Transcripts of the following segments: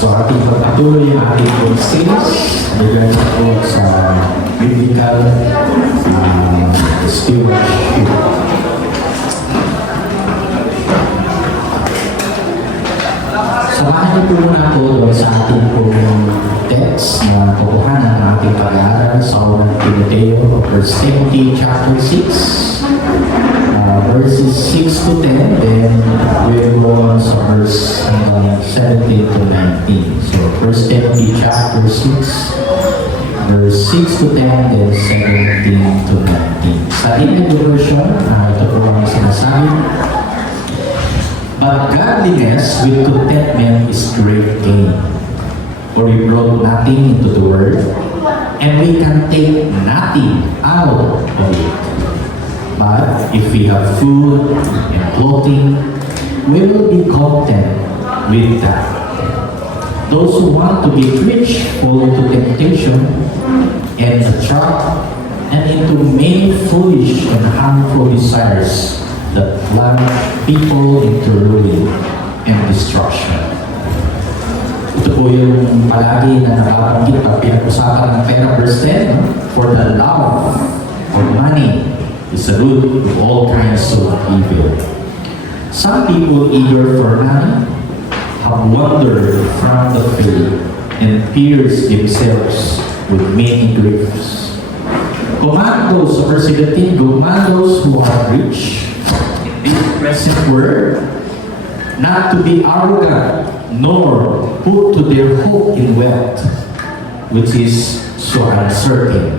So ating pagpatuloy ang ating courses regarding po sa biblical stewardship. Samahan niyo po muna po doon sa ating pong text na kukuhanan ng ating pag-aaral sa unang Timoteo, 1 Timothy chapter 6, verses 6 to 10, then we'll go on sa verse 17 to 19. So 1 Timothy chapter 6, verse 6 to 10, then 17 to 19. Sa English version, ito po ang sinasabi, "But godliness with contentment is great gain. For we brought nothing into the world, and we can take nothing out of it. But if we have food and clothing, we will be content with that. Those who want to be rich fall into temptation and a trap, and into many foolish and harmful desires that plunge people into ruin and destruction." Ito po yung palagi na nakabanggit pag pinag-usapan ng pera, verse 10, "For the love of money is the root of all kinds of evil. Some people eager for money have wandered from the faith and pierced themselves with many griefs. Command those," verse 17, "command those who are rich in this present world not to be arrogant, nor put to their hope in wealth, which is so uncertain,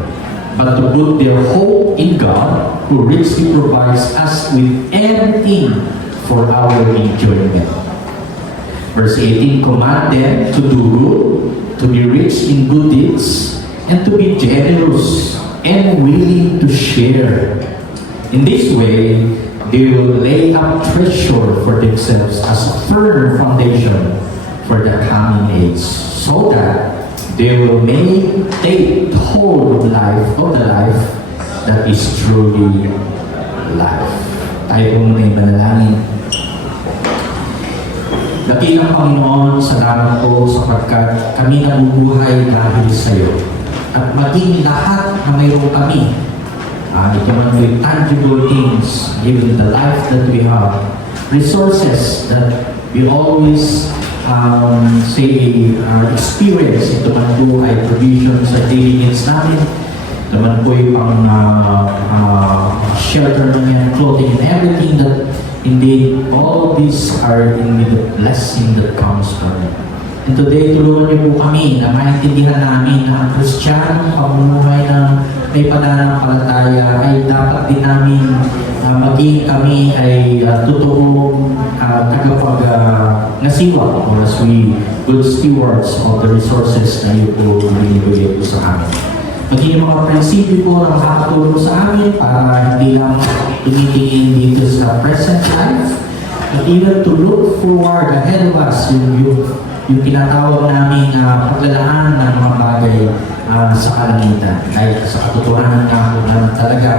but to put their hope in God, who richly provides us with everything for our enjoyment." Verse 18, "Command them to do good, to be rich in good deeds, and to be generous and willing to share. In this way, they will lay up treasure for themselves as a firm foundation for the coming age, so that they will take hold of the life that is truly life." Tayo po muna yung manalangin. Dakilang Panginoon, salamat po sapagkat kami nabubuhay dahil sa iyo. At maging lahat na mayroon kami, ito man yung tangible things, even the life that we have, resources that we always experience. Ito man po ay provision sa daily needs namin. Ito man po yung pang shelter namin, clothing, and everything that indeed all these are indeed the blessing that comes from it. And today, tulungan niyo po kami na maintindihan namin na ang Kristiyanong pamumuhay na may pananampalataya ay dapat din namin maging kami ay totoong tagapag-ngasiwa or as we good stewards of the resources na iyo po binibigay po sa amin. Maging mga prinsipyo po na makakatulong sa amin para hindi lang tumitingin dito sa present life, but even to look forward ahead of us, yung tinatawag namin na paglalaan ng mga bagay sa kalangitan. Dahil sa katotohanan nga na talaga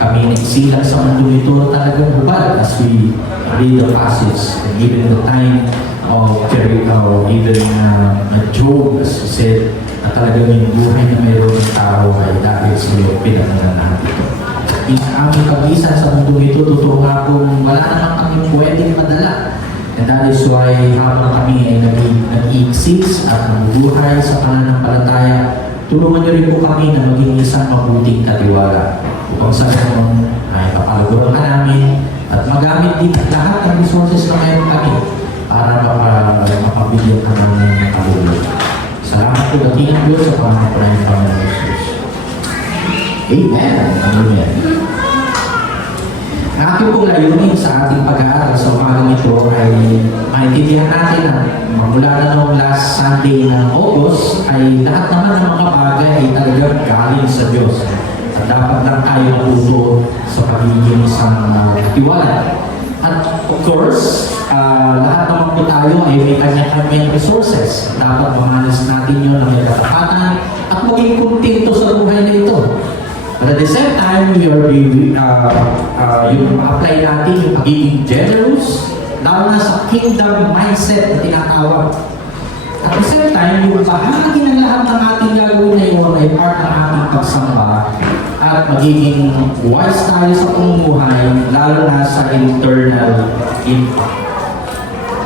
kami nagsilang sa mundo ito talagang hubad as we read the passage. And even the time of Jericho, even Job, as he said, na talagang yung buhay na mayroon ng tao ay dahil sa iyo pinananahan ito. Sa aming pag-isa sa mundo ito, totoo nga kung wala naman kami pwedeng madala. And that is why habang kami ay nag-i-exist at nabubuhay sa pananampalataya, tulungan niyo rin po kami na maging isang mabuting katiwala. Upang sa ganun ay papalaguran ka namin at magamit din lahat ng resources na mayroon kami para mapabigyan ka namin ng kaluluwa. Salamat po dating Diyos sa pangalan ng Panginoon Jesus. Amen. Amen. Ang aking pong layunin sa ating pag-aaral sa umagang ito ay maintindihan natin na magmula na noong last Sunday ng August ay lahat naman ng mga bagay ay talagang galing sa Diyos. At dapat lang tayo matuto sa pagiging isang katiwala. At of course, lahat naman po tayo ay may kanya-kanyang resources. Dapat mamalas natin yun na may katapatan at maging kontento sa buhay na ito. But at the same time, yung apply natin yung pagiging generous, lalo na sa kingdom mindset na tinatawag. At the same time, yung bahagi ng lahat ng ating gagawin na yun ay part ng ating pagsamba at magiging wise tayo sa pamumuhay, lalo na sa internal impact.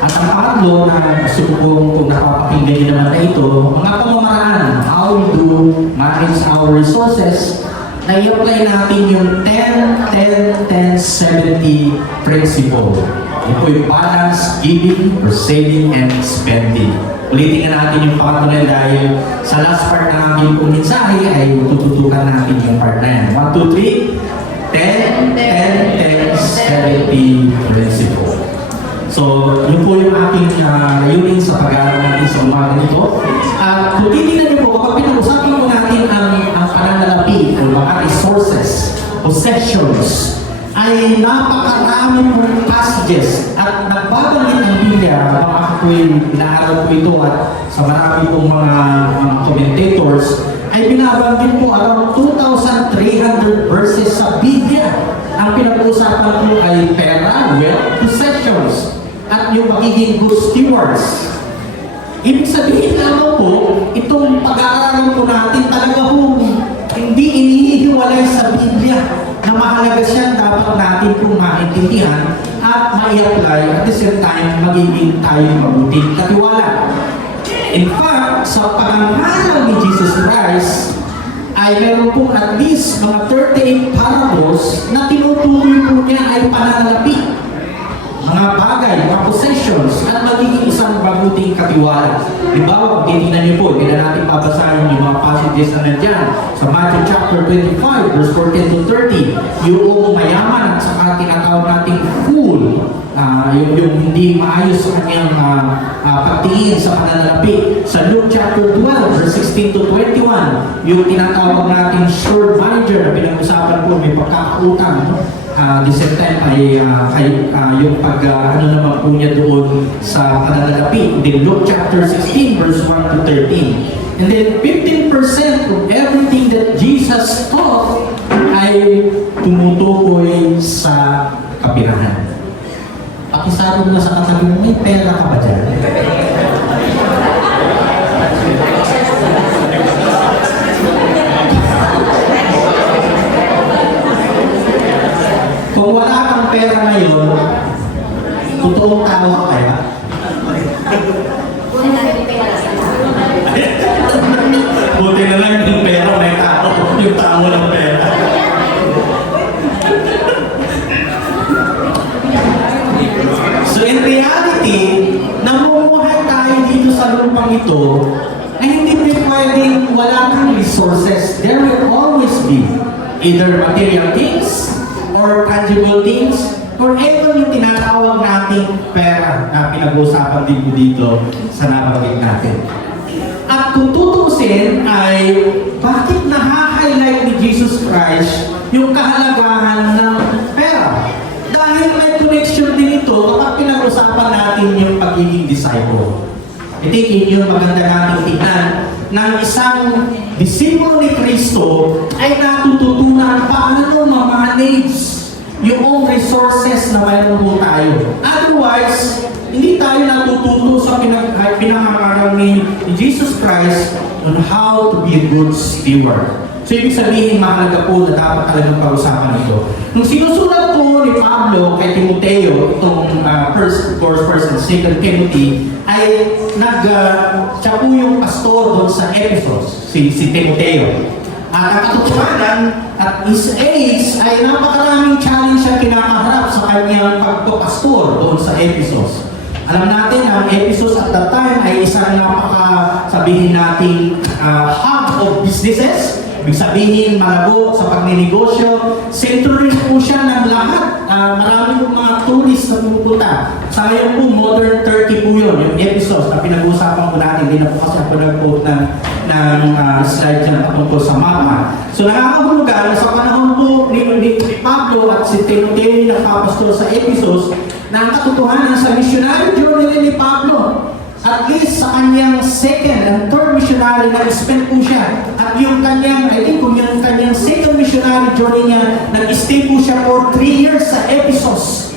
At ang pangatlo na subong kung napapakinggan nyo naman na ito, mga pamamaraan, how we do manage our resources, na i-apply natin yung 10-10-10-70 principle. Ito po yung balance, giving, or saving, and spending. Ulitin nga natin yung pangatlo dahil sa last part ng aming mensahe ay tututukan natin yung part na yan. 1, 2, 3, 10-10-10-70 principle. So, yun po yung aking layunin sa pag-aaral natin sa umaga nito. At kung titignan niyo po, kapag pinag-usapan po natin ang pananalapi o mga resources, possessions, ay napakarami pong passages at nagbabanggit ng Biblia, mga ako'y inaaral po ito at sa marami pong mga commentators, ay binabanggit po around 2,300 verses sa Biblia. Ang pinag-uusapan po ay pera, wealth, possessions, at yung magiging good stewards. Ibig sabihin naman po, itong pag-aaralan po natin talaga po hindi inihiwalay sa Biblia na mahalaga siya, dapat natin pong maintindihan at mai-apply at the same time magiging tayo mabuting katiwala. In fact, sa pangangaral ni Jesus Christ, ay meron po at least mga 38 parables na tinutuloy po niya ay pananalapi. Mga bagay, mga possessions, at magiging isang mabuting katiwala. Diba, kung titignan niyo po, hindi na natin babasahin yung mga passages na nandyan. Sa Matthew chapter 25, verse 14 to 30, yung mayaman at saka tinatawag nating fool, yung hindi maayos sa kanyang pagtingin sa pananalapi. Sa Luke chapter 12, verse 16 to 21, yung tinatawag nating sure-minder na pinag-usapan po, may pagkakautang, the same time ay yung ano naman po niya doon sa pananalapi. Then Luke chapter 16 verse 1 to 13. And then 15% of everything that Jesus taught ay tumutukoy sa kapirahan. Pakisabi mo sa katabi mo, may pera ka ba dyan? Kung wala kang pera ngayon, totoong tawa kaya? Buti na lang yung pera, may tao. Yung tao ng pera. So in reality, namumuhay tayo dito sa lupang ito, ay hindi pwedeng wala kang resources. There will always be either material things, or tangible things, or even yung tinatawag nating pera na pinag-uusapan din po dito sa nabanggit natin. At kung tutusin ay bakit naha-highlight ni Jesus Christ yung kahalagahan ng pera? Dahil may connection din ito kapag pinag-usapan natin yung pagiging disciple. I think yun maganda natin tignan ng isang disipulo ni Kristo ay natututunan paano ma-manage yung resources na mayroon po tayo. Otherwise, hindi tayo natututo sa pinangangaral ni Jesus Christ on how to be a good steward. So, ibig sabihin, mahalaga po na dapat talagang pag-usapan ito. Nung sinusulat po ni Pablo kay Timoteo, itong first and second Timothy, ay siya po yung pastor doon sa Ephesus, si Timoteo. At ang katotohanan at his age ay napakaraming challenge siya kinakaharap sa kanyang pagpapastor doon sa Ephesus. Alam natin ang Ephesus at that time ay isang sabihin nating hub of businesses. Ibig sabihin, malago sa pagninegosyo. Center rin po siya ng lahat. Marami po mga tourists na pumupunta. Sa ngayon po, modern Turkey po yun, yung Ephesus na pinag-uusapan po natin. Hindi na po kasi ako nag-quote ng slide dyan patungkol sa mapa. So nakakahulugan sa panahon po ni Pablo at si Timoteo na papastor sa Ephesus na ang katotohanan sa missionary journey ni Pablo. At least sa kanyang second and third missionary nag-spend po siya. At yung kanyang, I think kung yung kanyang second missionary journey niya, nag-stay po siya for 3 years sa Ephesus.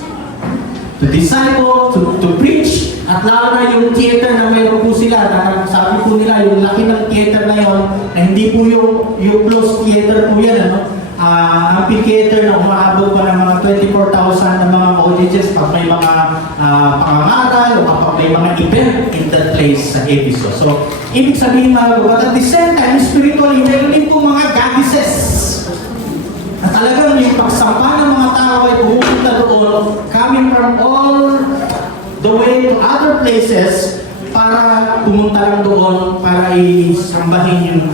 To disciple, to preach, At lalo na yung theater na mayroon po sila, na sabi po nila, yung laki ng theater na yun, na hindi po yung closed theater po yan, ano? Amphitheater na umaabot pa ng mga 24,000 na mga audiences pag may mga pangangaral o kapag may mga event in that place sa Ephesus. So, ibig sabihin mga but at the same time, spiritually, meron din po mga goddesses. Na talagang yung pagsampa ng mga tao ay pumunta doon, coming from all the way to other places para pumunta lang doon para isambahin yung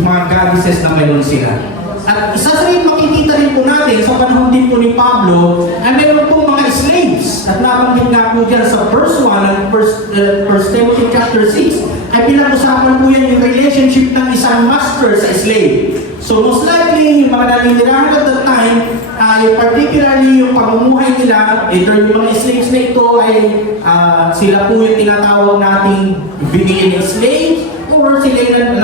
mga goddesses na mayroon sila. At isa sa rin makikita rin po natin sa panahon din po ni Pablo ay mayroon pong mga slaves. At nabanggit nga po dyan sa verse 1 ng 1 Timothy chapter 6 ay pinag-usapan po yan yung relationship ng isang master sa slave. So most likely, yung mga naninirahan at that time, ay particularly yung pamumuhay nila, either yung mga slaves na ito ay sila po yung tinatawag nating being a slave or sila yung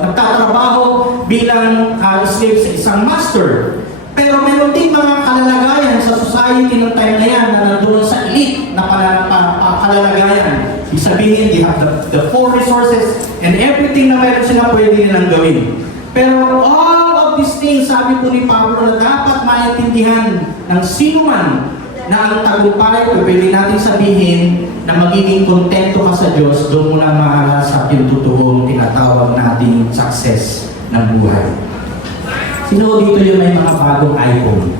nagtatrabaho bilang slave sa isang master. Pero meron din mga kalalagayan sa society ng time na yan na nandoon sa elite na kalalagayan. Ibig sabihin, they have the four resources and everything na meron sila pwede nilang gawin. Pero all of these things, sabi po ni Pablo, na dapat maintindihan ng sino man na ang tagumpay, pwede natin sabihin na magiging kontento ka sa Diyos, doon mo na mahalasap yung totoong tinatawag nating success ng buhay. Sino dito yung may mga bagong iPhone?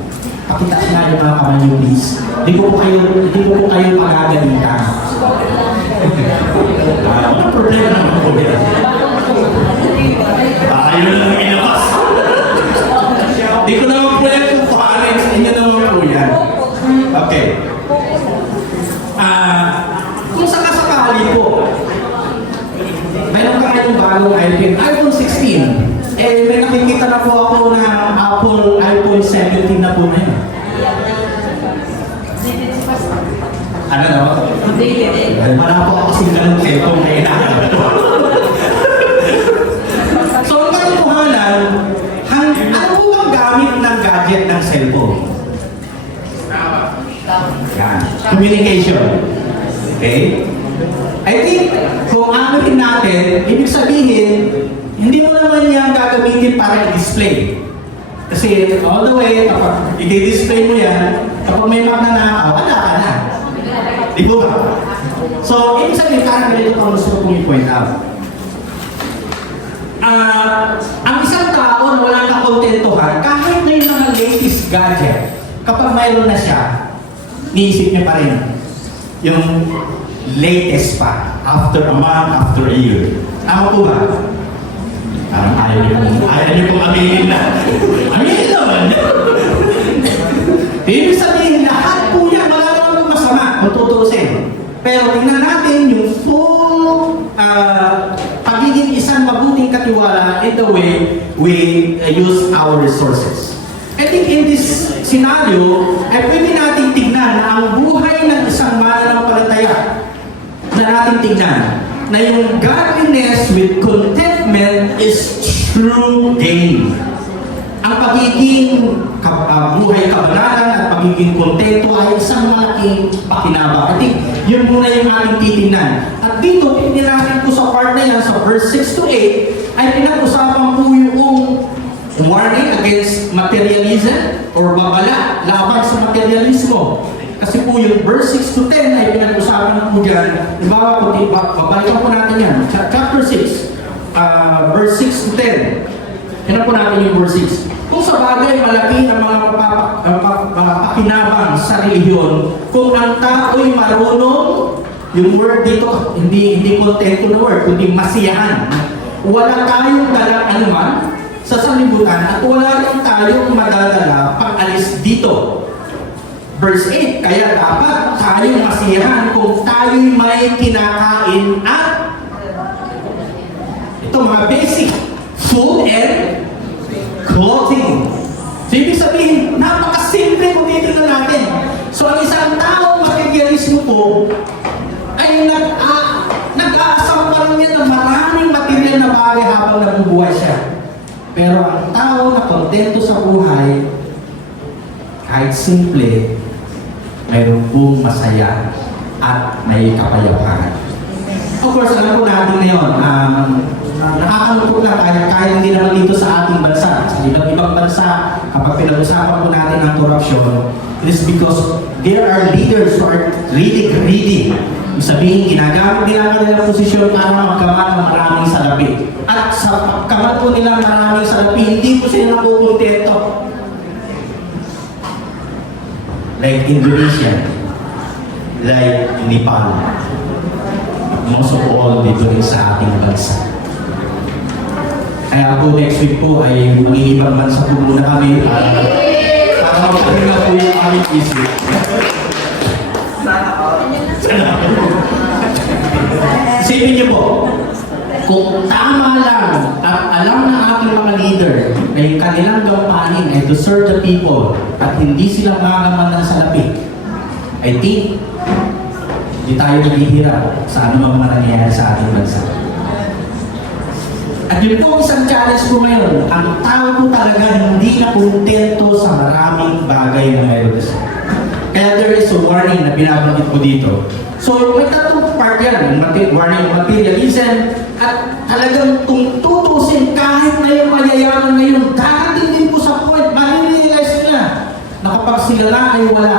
Pakita nga yung mga kamay nyo, please. Hindi ko po kayo magagalitan. Walang problema naman po yan. Ayaw lang inabas. Hindi ko naman po yan kung paano sa inyo naman po yan. Okay. Kung sakasakali po, mayroon ka kayong bagong iPhone 16. May nakikita na po ako na Apple iPhone 17 na po na yun. Ano na ba? Wala po ako kasing ganun cellphone na inahanap. So, ang katotohanan, ano po ang gamit ng gadget ng cellphone? Yan. Communication. Okay? I think, kung anuhin natin, ibig sabihin, hindi mo naman yan gagamitin para i-display. Kasi all the way, kapag i-display mo yan, kapag may magnanakaw, wala ka na. Di ba ba? So, ibig sabihin, parang ganito ang gusto kong i-point out. Ang isang tao na walang kakontentuhan, kahit na yung mga latest gadget, kapag mayroon na siya, niisip niya pa rin yung latest pa, after a month, after a year. Tama po ba? Parang ayaw niyo pong aminin na. Aminin naman! Ibig sabihin, lahat po yan, wala naman masama, kung tutuusin. Pero tingnan natin yung full pagiging isang mabuting katiwala in the way we use our resources. I think in this scenario, ay pwede natin tignan na ang buhay ng isang mananampalataya na natin tignan na yung godliness with contentment is true gain. Ang pagiging buhay kabanalan at pagiging kontento ay isang malaking pakinabang. I think yun muna yung ating titingnan. At dito, pinirahin ko sa part na yan, sa verse 6 to 8, ay pinag-usapan po yung warning against materialism or babala laban sa materialismo. Kasi po yung verse 6 to 10 ay pinag-usapan po dyan. Diba, babalikan po natin yan. Chapter 6, verse 6 to 10. Yan po natin yung verse 6. Kung sa bagay malaki ang mga pakinabang sa relihiyon, kung ang tao'y marunong, yung word dito, hindi kontento na word, kundi masiyahan. Wala tayong dalang anuman sa sanlibutan at wala rin tayong madadala pag alis dito. Verse 8, kaya dapat tayong masiyahan kung tayo'y may kinakain at ito mga basic food and clothing. So ibig sabihin, napakasimple kung titignan natin. So ang isang taong materialismo po ay nag-aasam pa rin niya ng maraming material na bagay habang nabubuhay siya. Pero ang tao na kontento sa buhay, kahit simple, mayroon pong masaya at may kapayapaan. Of course, alam po natin ngayon, nakakalungkot na kahit hindi naman dito sa ating bansa. Sa ibang bansa, kapag pinag-usapan po natin ang korupsyon, it is because there are leaders who are really greedy. Ibig sabihin, ginagamit nila ang kanilang posisyon para magkaman ng maraming salapi. At sa pagkaman po nila maraming salapi, hindi po sila nakukontento. Like Indonesia, like Nepal, most of all dito rin sa ating bansa. Kaya po next week po ay mag-iibang bansa po muna kami para magpahinga po yung aming isip. Isipin niyo po, kung tama lang at alam ng ating mga leader na yung kanilang gampanin ay to serve the people at hindi sila makaman ng salapi, I think hindi tayo naghihirap sa anumang mga nangyayari sa ating bansa. At yun po isang challenge po ngayon, ang tao po talaga hindi na kontento sa maraming bagay na mayroon siya. Kaya there is a warning na binabanggit po dito. So may tatlong part yan, warning materialism, at talagang kung tutusin kahit na yung mayayaman ngayon, darating din po sa point, marirealize nila na kapag sila na ay wala,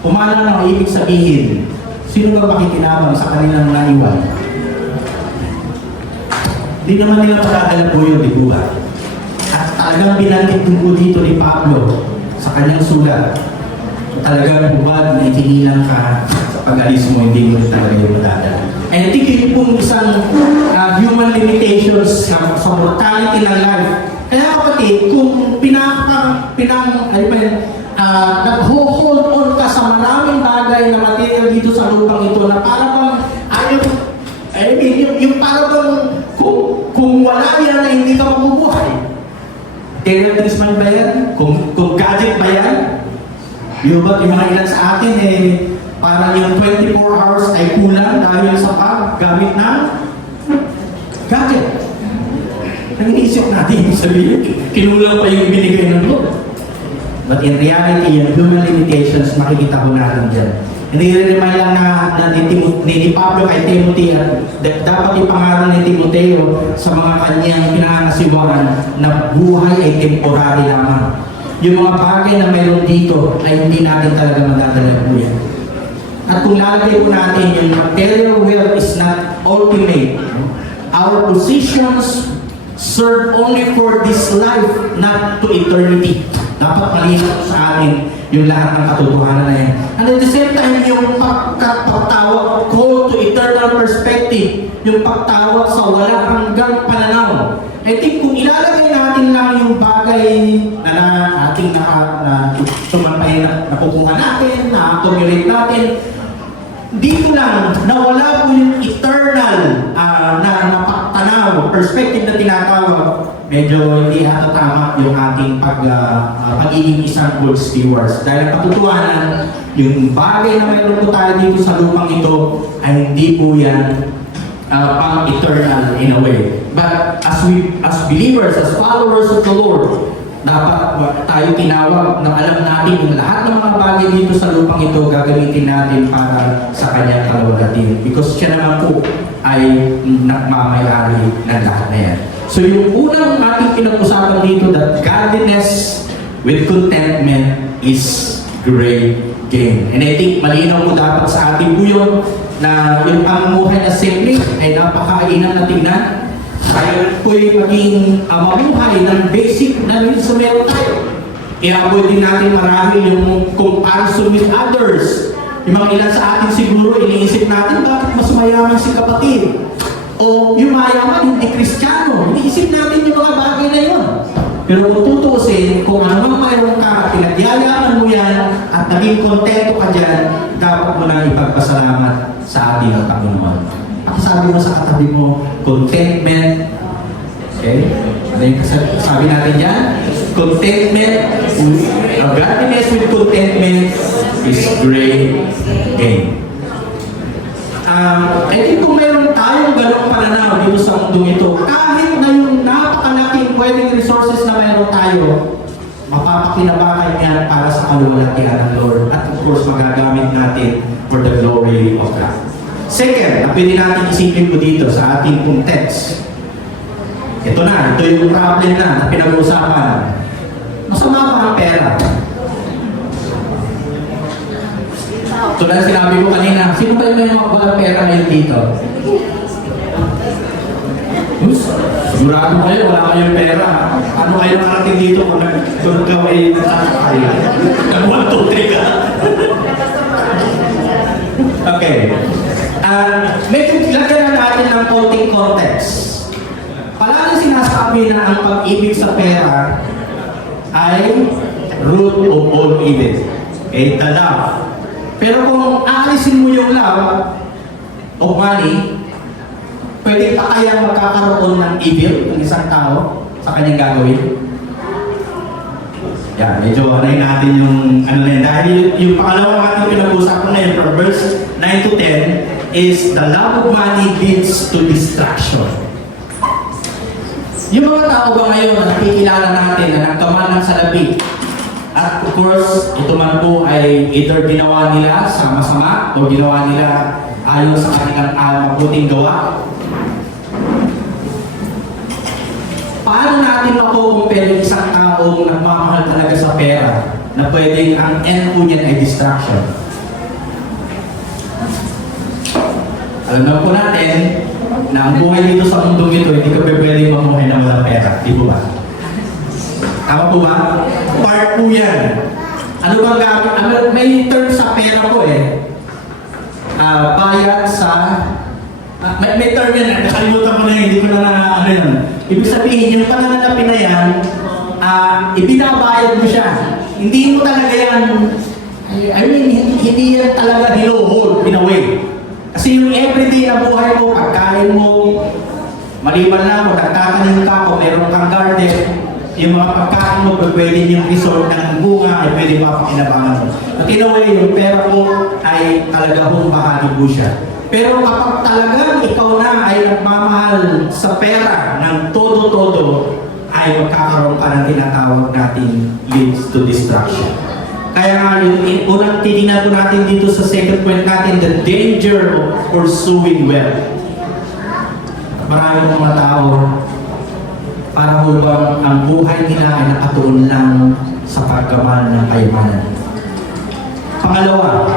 kumana na ang ibig sabihin, sino ba makikinabang sa kanilang naiwan? Hindi naman nila pagkakalat po yun, di po ba? At talagang binanggit din po dito ni Pablo sa kanyang sulat. Talagang po ba na itinilang ka sa pag-alis mo, hindi mo talaga yung madadala. And I think yun pong isang human limitations sa mortality ng life. Kaya kapatid, kung nag-hold on ka sa maraming bagay na material dito sa lupang ito na parang yung parang kung wala yan na hindi ka mabubuhay. Terrorist man ba yan? Kung gadget ba yan? Yung ba, yung mga ilan sa atin parang yung 24 hours ay kulang dahil sa paggamit ng gadget. Ang iniisip natin, sabihin, kinulang pa yung binigay ng Lord. But in reality, yung human limitations, makikita ko natin dyan. Nire-remind lang na ni Pablo kay Timothy at dapat ipangaral ni Timoteo sa mga kanyang pinangasiwahan na buhay ay temporary lamang. Yung mga bagay na mayroon dito ay hindi natin talaga madadala po yan. At kung lalagay po natin yung material wealth is not ultimate. Our positions serve only for this life, not to eternity. Dapat malinaw sa atin yung lahat ng katotohanan na yan. And at the same time, yung pagtawag, call to eternal perspective, yung pagtawag sa walang hanggang pananaw. I think kung ilalagay natin lang yung bagay na ating nakukuha natin, na-accumulate natin, dito lang na wala po yung eternal na pagtanaw, perspective na tinatawag, medyo hindi ata tama yung ating pagiging isang good stewards. Dahil patutuhanan, yung bagay na mayroon po tayo dito sa lupang ito ay hindi po yan pang-eternal in a way. But as believers, as followers of the Lord, dapat tayo tinawag na alam natin yung lahat ng mga bagay dito sa lupang ito gagamitin natin para sa kanyang kalawalhatian. Because siya naman po ay nagmamayari ng lahat na yan. So yung unang ating pinag-usapan dito, that godliness with contentment is great gain. And I think malinaw po dapat sa ating buyon na yung pamumuhay na simple ay napakainan na tingnan. Tayo po'y maging mabuhay ng basic na sa meron tayo. I-avoid din natin marami yung comparison with others. Yung mga ilan sa atin siguro, iniisip natin, bakit mas mayaman si kapatid? O yung mayaman, hindi Kristiyano. Iniisip natin yung mga bagay na yun. Pero kung tutusin, kung ano mang mayroon ka, pinagyayaman mo yan, at naging kontento ka dyan, dapat mo na ipagpasalamat sa ating Panginoon. Sabi mo sa katabi mo, contentment. Okay? Ano yung sabi natin dyan? Contentment, godliness with contentment is great gain. I think kung mayroon tayong ganong pananaw dito sa mundong ito, kahit na yung napakalaking pwedeng resources na mayroon tayo, mapapakinabangan yan para sa kaluwalhatian ng Lord. At of course, magagamit natin for the glory of God. Second, na pwede natin isipin ko dito sa ating pong text. Ito yung problem na pinag-uusapan. Masama ba ang pera? Tulad sinabi ko kanina, sino ba yung may mga walang pera ngayon dito? Sigurado kayo, wala kayong pera. Ano kayo narating dito kung doon ka ay nakakaya? Nag-1, 2, 3 ka. Okay. Medyo lagyan na natin ng konting context. Palagi sinasabi na ang pag-ibig sa pera ay root of all evil. Okay, the love. Pero kung aalisin mo yung love of money, pwede pa kaya magkakaroon ng evil ng isang tao sa kanyang gagawin? Yan, medyo anayin natin yung ano na yun. Dahil yung pangalawang ating pinag-usapan na yun from verse 9 to 10 is the love of money leads to distraction. Yung mga tao ba ngayon na nakikilala natin na nagkaman ng salapi, at of course, ito man po ay either ginawa nila sa masama o ginawa nila ayon sa kanilang mabuting gawa. Paano natin makukumpare isang taong nagmamahal talaga sa pera na pwedeng ang end po niyan ay distraction? Alam na po natin na ang buhay dito sa mundong ito, hindi ka pwedeng mamuhay na walang pera. Di po ba? Tama po ba? Part po yan. Ano bang gamit? May term sa pera po bayad sa... may term yan. Nakalimutan ko na yun. Hindi ko na ano yun. Ibig sabihin, yung pananalapi na yan, ibinabayad mo siya. Hindi mo talaga yan... I mean, hindi yan talaga nilohold in a way. Kasi yung everyday na buhay mo, pagkain mo, maliban lang kung nagtatanim ka, kung meron kang garden, yung mga pagkain mo, pwede yung resort ng bunga, ay pwede mapakinabangan mo. At in a way, yung pera mo ay talaga hong bahagi po siya. Pero kapag talagang ikaw na ay nagmamahal sa pera ng todo-todo, ay magkakaroon ka ng tinatawag natin leads to distraction. Kaya nga, yung unang titingnan po natin dito sa second point natin, the danger of pursuing wealth. Maraming mga tao, para hubang ang buhay nila ay nakatuon lang sa paggaman ng kayamanan. Pangalawa,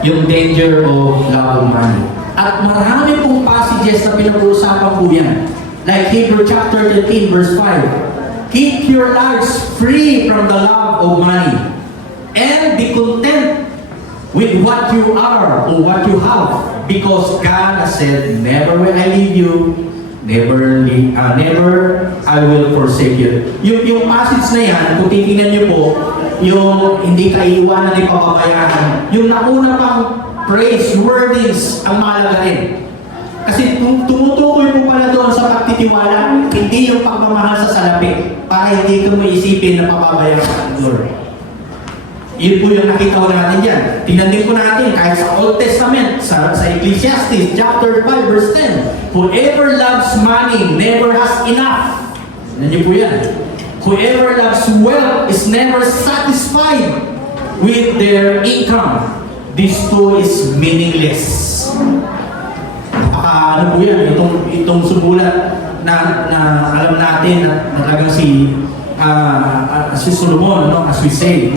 yung danger of love of money. At marami pong passages na pinag-uusapan po yan. Like Hebrews chapter 13 verse 5. Keep your lives free from the love of money and be content with what you are or what you have, because God has said, never will I leave you, never I will forsake you. Yung passage na yan, kung titingnan niyo po, yung hindi ka iiwanan ni pababayaan, yung nauna pang praise, wordings, ang mahalaga rin. Kasi tumutukoy po pala doon sa pagtitiwala, hindi yung pagmamahal sa salapi, para hindi ko maisipin na pababayaan ng Lord. Yun po yung nakita ko natin dyan. Tingnan din po natin kahit sa Old Testament, sa Ecclesiastes chapter 5 verse 10. Whoever loves money never has enough. Nandiyo po yan. Whoever loves wealth is never satisfied with their income. This too is meaningless. Ano po yan? Itong sumulat na alam natin na talagang si Solomon, no? As we say,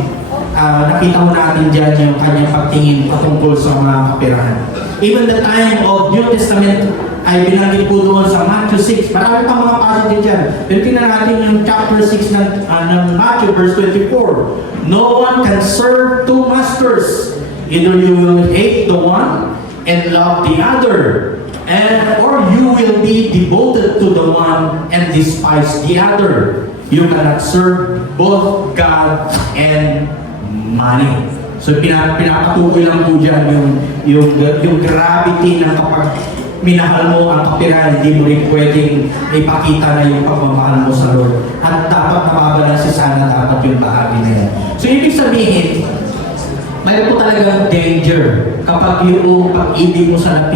nakita mo natin dyan yung kanyang pagtingin patungkol sa mga kapirahan. Even the time of New Testament ay binanggit po doon sa Matthew 6. Marami pang mga passage dyan. Pero tingnan natin yung chapter 6 ng Matthew verse 24. No one can serve two masters. Either you will hate the one and love the other, or you will be devoted to the one and despise the other. You cannot serve both God and money. So pinapatukoy lang po dyan yung gravity ng kapag minahal mo ang kapirahan, hindi mo rin pwedeng ipakita na yung pagmamahal mo sa Lord. At dapat nababalansi sana dapat yung bahagi na yan. So ibig sabihin, mayroon po talagang danger kapag yung pag-ibig mo sa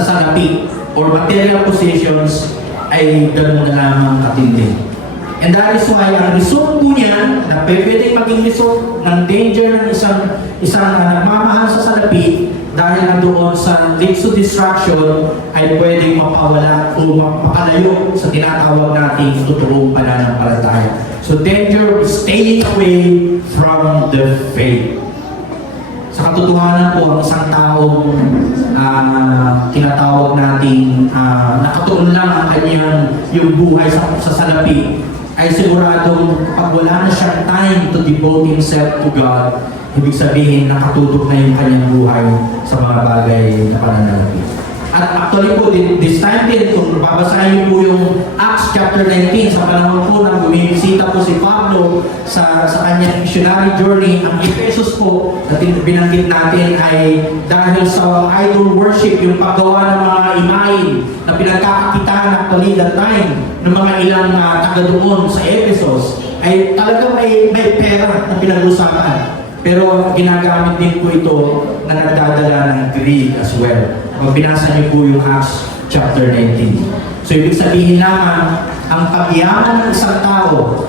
salapi or material possessions ay gano'n na lamang katindi. And that is why ang result po niyan, na pwedeng maging result ng danger ng isang nagmamahal sa salapi dahil na doon sa leads to distraction ay pwedeng mapawala o mapalayo sa tinatawag nating totoong pananampalataya. So danger is staying away from the faith. Sa katotohanan po, ang isang taong tinatawag nating nakatuon lang ang kanyang yung buhay sa salapi ay siguradong pag wala na siyang time to devote himself to God, ibig sabihin nakatutok na yung kanyang buhay sa mga bagay na pananalapi. At actually po, this time din, kung babasahin niyo po yung Acts chapter 19, sa panahon po na bumisita po si Pablo sa kanyang missionary journey, ang Ephesus po na binanggit natin ay dahil sa idol worship, yung paggawa ng mga imahin na pinagkakakitaan actually that time ng mga ilang taga doon sa Ephesus, ay talagang may pera na pinag-usapan. Pero ginagamit din po ito na nagdadala ng greed as well. Pag binasa niyo po yung Acts chapter 19. So ibig sabihin naman, ang pagyaman ng isang tao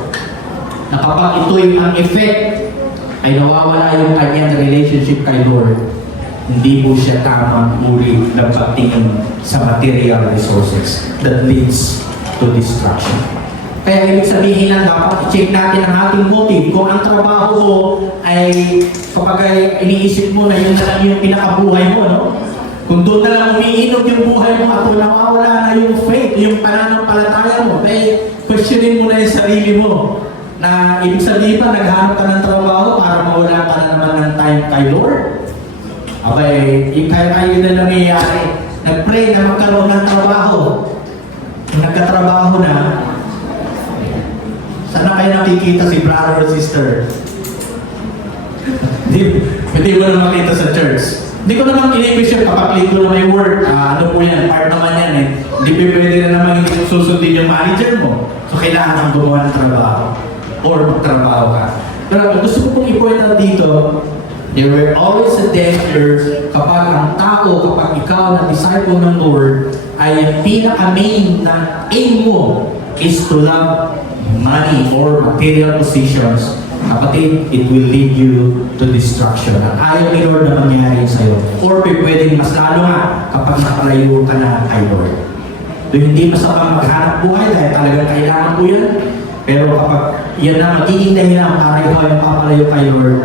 na kapag ito'y ang effect ay nawawala yung kanyang relationship kay Lord, hindi po siya tamang uri ng pagtingin sa material resources that leads to destruction. Kaya ibig sabihin na dapat i-check natin ang ating motive. Kung ang trabaho mo ay kapag iniisip mo na yun na lang yung pinakabuhay mo, no? Kung doon na lang umiinog yung buhay mo at nawawala na yung faith, yung pananampalataya mo, ay questionin mo na yung sarili mo. Na ibig sabihin pa, naghanap ka ng trabaho para mawala ka na naman ng time kay Lord. Abay, kaya yun na nangyayari. Nag-pray na magkaroon ng trabaho. Kung nagkatrabaho na, saan na kayo nakikita si brother or sister? Hindi mo na makita sa church. Hindi ko naman kinipis yun kapag late ko na may work. Ano po yan, part naman yan eh. Hindi pwede na naman hindi susundin yung manager mo. So kailangan kang gumawa ng trabaho. Or magtrabaho ka. Pero gusto ko pong i-point out dito, there were always a danger kapag ang tao, kapag ikaw na disciple ng Lord, ay pinaka-main na aim mo is to love money or material positions. Kapatid, it will lead you to destruction. At ayaw ni Lord na mangyari sa'yo. Or pwedeng mas lalo nga kapag nakalayo ka na kay Lord. So, hindi masabang maghanap buhay dahil talagang kailangan po yan. Pero kapag yan na magiging dahilan para ikaw yung papalayo kay Lord,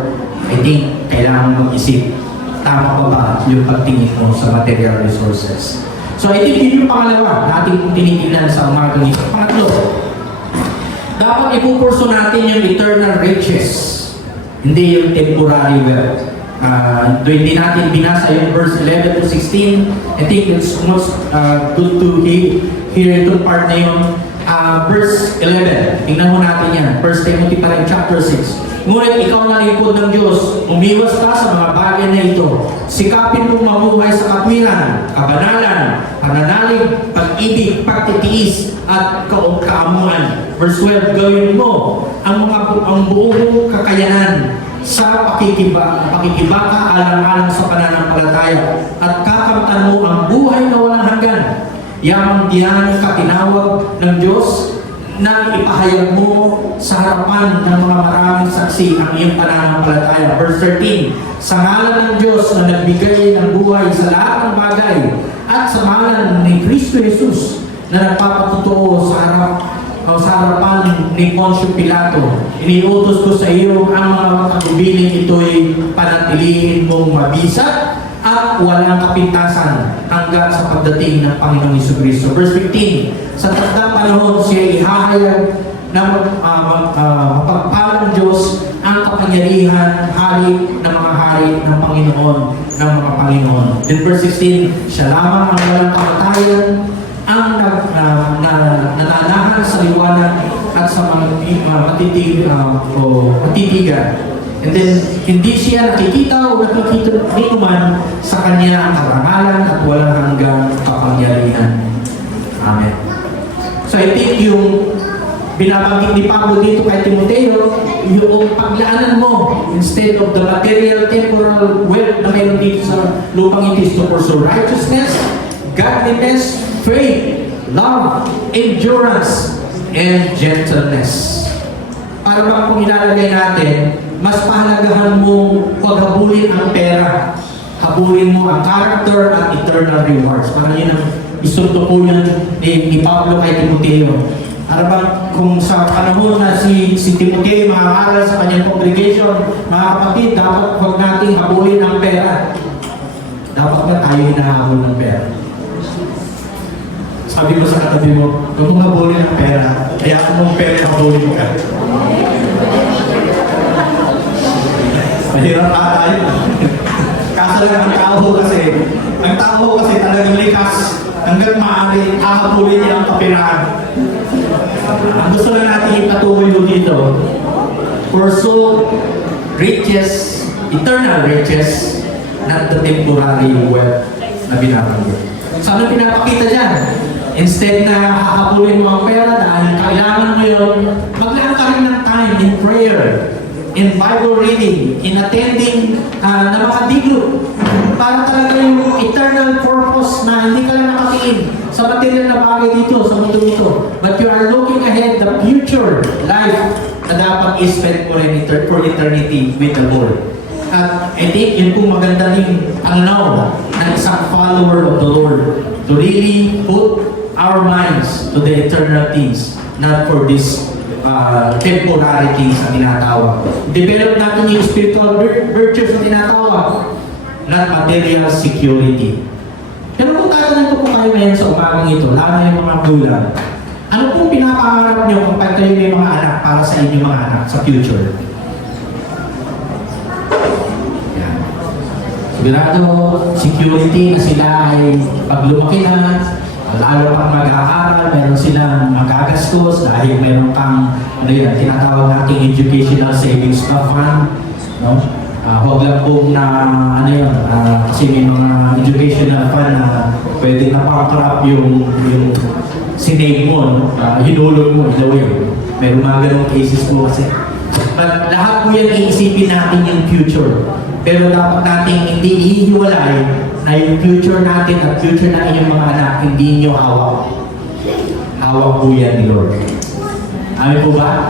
I think kailangan mag-isip, tama pa ba yung pagtingin mo sa material resources? So I think yun yung pangalawa na ating tinitingnan sa umaga nito. Pangatlo, dapat ipupurso natin yung eternal riches, hindi yung temporary wealth. Doon din natin binasa yung verse 11 to 16. I think it's most good to hear itong part na yun. Verse 11, tingnan mo natin yan. 1 Timothy pa rin, chapter 6. Ngunit ikaw na lingkod ng Diyos, umiwas ka sa mga bagay na ito. Sikapin mong mamuhay sa katwiran, kabanalan, pananalig, pag-ibig, pagtitiis, at kaamuan. Verse 12, gawin mo ang buong kakayanan sa pakikibaka alang-alang sa pananampalataya at kakamtan mo ang buhay na walang hanggan. Yamang diyan ka tinawag ng Diyos na ipahayag mo sa harapan ng mga maraming saksi ang iyong pananampalataya. Verse 13, sa ngalan ng Diyos na nagbigay ng buhay sa lahat ng bagay at sa ngalan ni Kristo Jesus na nagpapatotoo sa harapan ni Poncio Pilato, iniutos ko sa iyo ang mga kagubiling ito'y panatilihin mong mabisa at walang kapintasan hanggang sa pagdating ng Panginoong Jesucristo. Verse 15, sa takdang panahon siya ihahayag na mapagpalang Diyos ang kapangyarihan, hari ng mga hari ng Panginoon, ng mga Panginoon. Then verse 16, siya lamang ang walang kamatayan, ang nananahan sa liwanag at sa mga matitigan. And then, hindi siya nakikita o nakikita ni man sa kanya karangalan at walang hanggang kapangyarihan. Amen. So I think yung binabanggit ni Pablo dito kay Timoteo, yung paglaanan mo, instead of the material, temporal wealth na mayroon dito sa lupang ito, to pursue righteousness, godliness, faith, love, endurance, and gentleness. Para bang kung ilalagay natin, mas pahalagahan mong paghabulin ang pera. Habulin mo ang character at eternal rewards. Parang yun ang isunto po yan ni Pablo kay Timoteo. Para bang kung sa panahon na si Timoteo makakaral sa kanyang congregation, mga kapatid, dapat huwag nating habulin ang pera. Dapat ba tayo hinahabol ng pera? Sabi ko sa katabi mo, huwag mong habulin ang pera, kaya kung mong pera habulin ka. Mahirap pa tayo. Kaso lang ang tao kasi talagang likas hanggang maaari hahabulin niya ang kapirahan. Ang gusto lang natin ipatuloy dito, pursue riches, eternal riches, not the temporary wealth na binabanggit. So ano pinapakita dyan? Instead na hahabulin mo ang pera dahil kailangan mo yun, maglaan ka rin ng time in prayer, in Bible reading, in attending na mga D-group, para talaga yung eternal purpose na hindi ka lang nakatingin sa material na bagay dito, sa mundo dito. But you are looking ahead the future life na dapat i-spend for eternity with the Lord. At I think yun pong maganda rin pananaw ng isang follower of the Lord to really put our minds to the eternal things, not for this temporary things na tinatawag. Develop natin yung spiritual virtues na tinatawag, not material security. Pero kung tatanong ko po kayo ngayon sa umagang ito, lalo na yung mga gulang, ano pong pinapangarap nyo kung kayo may mga anak para sa inyong mga anak sa future? Yan. Sigurado, security na sila ay pag lumaki na, lalo pang mag-aaral, meron silang magagastos dahil meron kang ano yun, tinatawag nating educational savings na fund, no? Huwag lang pong na ano yun, kasi may mga educational fund na pwede na pang-trap yung sinave mo, no? Hinulog mo, ilaw yun. Meron mga ganong cases po kasi. But lahat po yan iisipin natin yung future. Pero dapat natin hindi ihiwalay na yung future natin at future na inyong mga anak, hindi nyo hawak. Hawak po yan ni Lord. Amin po ba?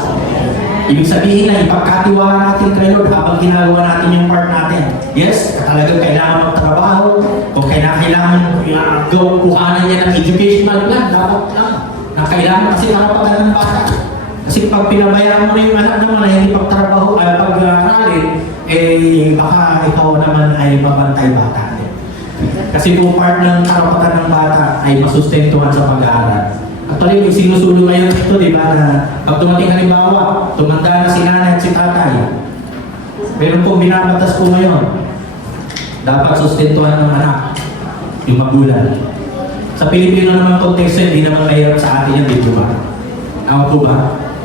Ibig sabihin na ipagkatiwala natin kay Lord habang ginagawa natin yung part natin. Yes, talagang kailangan magtrabaho, o kailangan kuhanan niya ng educational plan, dapat lang. Na kailangan kasi karapatan ng bata. Kasi pag pinabayaan mo na yung anak naman na hindi pagtrabaho, ay pag-aralin, baka ikaw naman ay mabantay bata. Kasi kung part ng karapatan ng bata ay masustentuhan sa pag-aaral. Actually, may sinusulo ngayon ito, di ba, na pag tumating halimbawa, tumanda na si nanay at si tatay. Meron pong binabatas po ngayon. Dapat sustentuhan ng anak, yung magulang. Sa Pilipino naman konteksto, hindi naman mahirap sa atin yan, di ba? Ako po ba?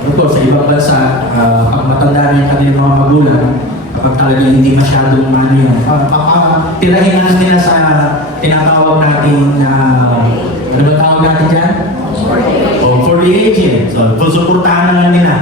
Ito, sa ibang bansa, pag matanda na yung kanilang mga magulang, kapag talaga hindi masyadong ano yun, tirahin na nila sa tinatawag natin na, ano ba tawag natin dyan? For the agent. So, susuportahan na lang nila.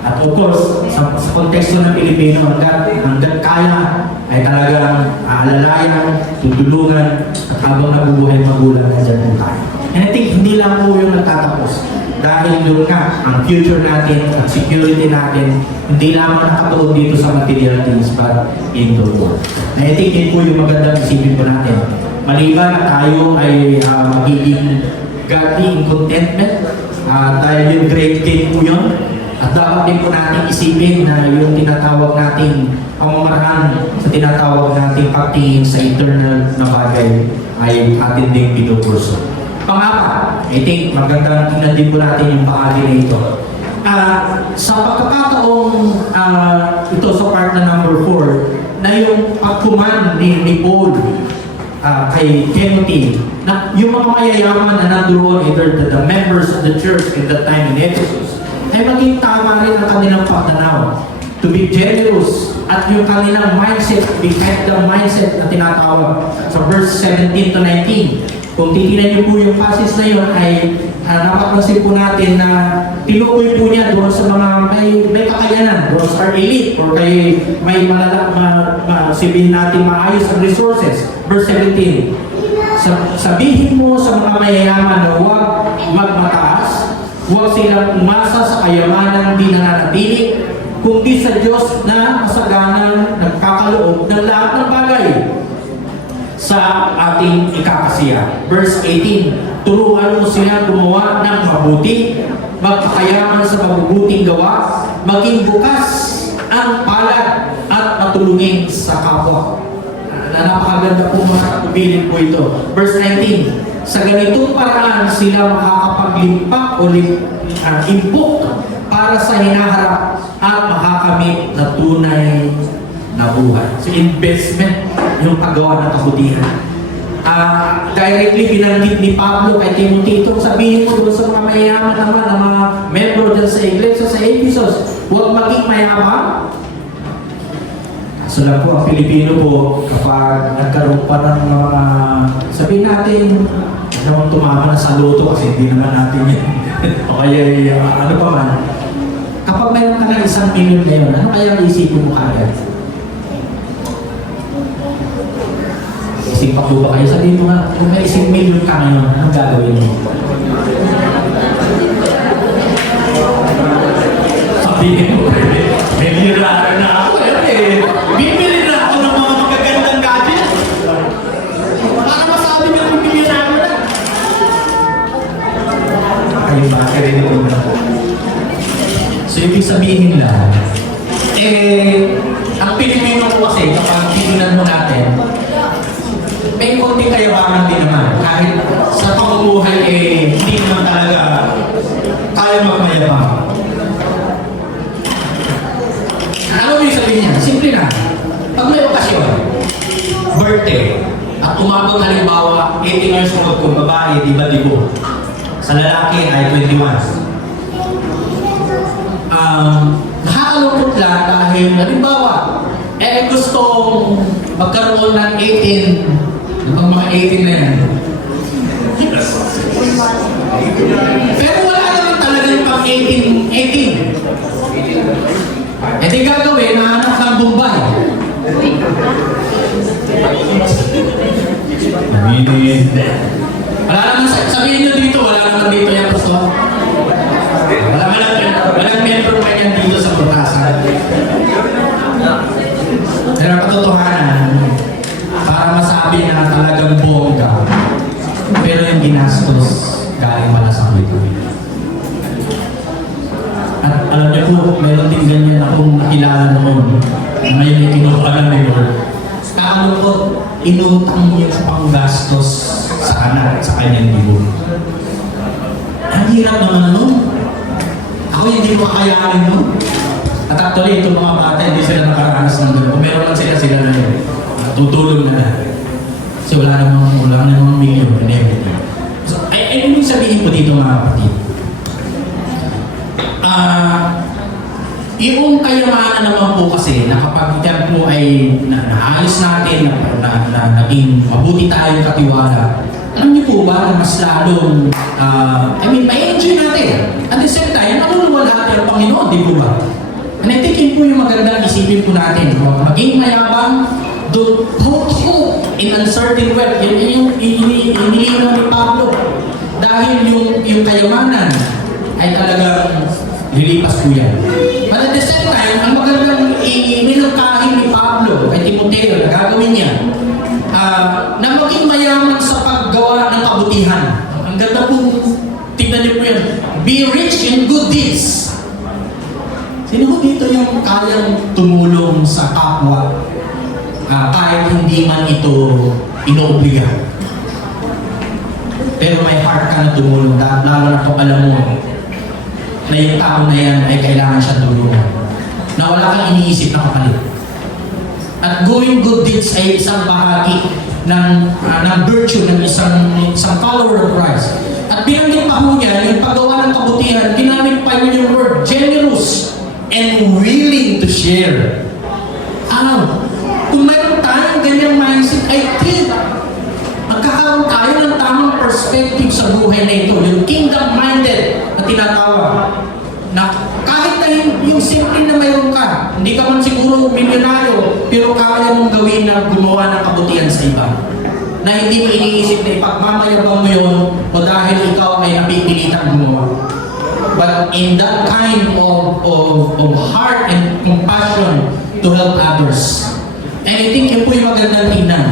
At of course, sa konteksto ng Pilipino, hanggang kaya ay talagang aalalayan, tutulungan, at habang nabubuhay magulang na dyan po tayo. And I think hindi lang po yung nagtatapos. Dahil doon nga, ang future natin, ang security natin, hindi lamang nakatuon dito sa material things, but in the Lord. And I think yun po yung magandang isipin po natin. Maliban na tayo ay magiging godly in contentment, dahil yung great gain po yun. At dapat din po natin isipin na yung tinatawag nating pamamaraan sa tinatawag nating pagtingin sa eternal na bagay ay atin din pinupurso. Pang-apat, I think magandang tingnan din po natin yung bahagi na ito. Sa pagkakataong ito sa part na number 4, na yung pagkuman ni Paul kay Timothy, na yung mga mayayaman na nandoon, either the members of the church in that time in Ephesus, ay maging tama rin ang kanilang pagtanaw. To be generous at yung kanilang mindset, behind the mindset na tinatawag sa verse 17 to 19. Kung titignan niyo po yung passage na yun ay napapansin po natin na tinukoy po niya doon sa mga may kakayanan, those are elite or kay may sabihin natin maayos ang resources. Verse 17, sabihin mo sa mga mayayaman na huwag magmataas Huwag silang umasa sa kayamanan di nananatili, kundi sa Diyos na masaganan nagkakaloob ng lahat ng bagay sa ating ikakasiya. Verse 18, turuan mo sila gumawa ng mabuti, magpakayaman sa mabubuting gawa, maging bukas ang palad at matulungin sa kapwa. Napakaganda po mga katubilin po ito. Verse 19, sa ganitong paraan sila makakapaglimpak o impok para sa hinaharap at makakamit na tunay na buhay. So investment yung paggawa ng kabutihan. Directly binanggit ni Pablo kay Timothy, itong sabihin mo doon sa mga mayayaman naman, ng mga membro dyan sa iglesia sa Ephesus, huwag maging mayaman. So lang po, ang Pilipino po, kapag nagkaroon pa ng mga, sabihin natin, naman tumama na sa loto kasi hindi naman natin yan. O kaya, ano pa man, kapag mayroon ka na 1 million ngayon, ano kaya isipin mo kaya? Isip pa po ba kayo? Sabihin mo nga, kung may 1 million ka ngayon, anong gagawin mo? Sabihin mo, may lirara na ako eh. Bibili na ako ng mga magagandang gadget. Para masabi na kung milyonaryo na. Ayun ba? Kaya rin ito na. So, ibig sabihin lang, ang Pilipino ko kasi, kapag titignan mo natin, may konting kayabangan din naman. Kahit sa pamumuhay, hindi naman talaga kaya magmayabang. Ano yung sabihin niya? Simple na. Pag may okasyon, birthday, at umabot halimbawa 18 years old kung babae, di ba dibo? Sa lalaki ay 21. Nakakalungkot lang dahil halimbawa, gustong magkaroon ng 18, ng mga 18 na yan. Pero wala naman talaga yung pang 18. Di gagawin, nahanap ng Bombay. Wala naman, sabihin nyo dito, wala naman dito yan, Pastor. Walang membro pa yan dito sa Putasan. Pero katotohanan, para masabi na talagang bongga, pero yung ginastos, galing pala sa kwento. At alam niyo po, meron din ganyan akong nakilala noon. Ngayon ay kinukuha ni Lord. Kakalungkot, inutang niya sa panggastos sa anak, sa kanyang libon. Ang hirap naman nun. Ako hindi ko kakayanin nun. At actually, itong mga bata, hindi sila nakaranas ng gano'n. Kung meron lang sila na yun. Tutulong na. Kasi wala namang milyon and everything. So, ay yung sabihin ko dito mga kapatid. Yung kayamanan naman po kasi na kapag yan po ay naayos natin, naging mabuti tayong katiwala, alam niyo po ba na mas lalong, may enjoy natin. At the same time, naluluwal natin ang Panginoon, di po ba? And I think yun po yung magandang isipin po natin. Maging mayabang, don't hold hope in uncertain wealth. Yan yung inilinaw ni Pablo. Dahil yung kayamanan ay talagang lilipas po yan. But at the same time, ang magandang iminungkahin ni Pablo kay Timoteo na gagawin niya, na maging mayaman sa paggawa ng kabutihan. Ang ganda po, tignan niyo po yan. Be rich in good deeds. Sino po dito yung kayang tumulong sa kapwa kahit hindi man ito inoobliga? Pero may heart ka na tumulong, lalo na kung alam mo na yung tao na yan ay kailangan siya tulungan. Na wala kang iniisip na kapalit. At doing good deeds ay isang bahagi ng virtue ng isang follower of Christ. At binanggit pa po niya, yung paggawa ng kabutihan, ginamit pa niya yung word generous and willing to share. Kung mayroon tayong ganyang mindset, I think magkakaroon tayo ng tamang perspective sa buhay na ito. Yung kingdom-minded na tinatawag. Na kahit na yung simple na mayroon ka, hindi ka man siguro milyonaryo, pero kaya mong gawin na gumawa ng kabutihan sa iba. Na hindi mo iniisip na ipagmamayabang mo yun o dahil ikaw ay napipilitan gumawa. but in that kind of heart and compassion to help others. And I think yun po yung magandang tingnan.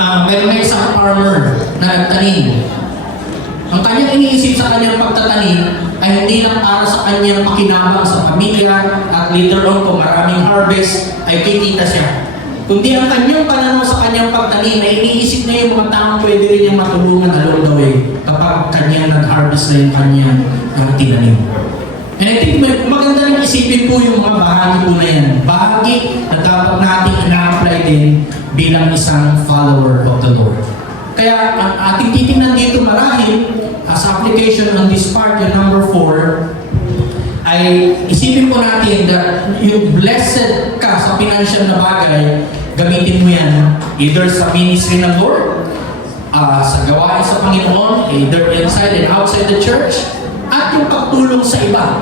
Meron na isang farmer na nagtanim. Ang kanyang iniisip sa kanyang pagtatanim ay hindi lang para sa kanyang makinabang sa pamilya at later on kung maraming harvest ay kikita siya. Kundi ang kanyang pananaw sa kanyang pagtanim ay iniisip na yung mga taong pwede rin niyang matulungan along the way kapag kanyang nag-harvest na yung kanyang tinanim. And I think maganda rin isipin po yung mga bahagi po na yan. Bahagi na dapat natin ina-apply din bilang isang follower of the Lord. Kaya ang ating titingnan dito marahil as application on this part, yung number 4, ay isipin po natin na yung blessed ka sa financial na bagay, gamitin mo yan either sa ministry ng Lord, sa gawain sa Panginoon, either inside and outside the church, at yung pagtulong sa iba.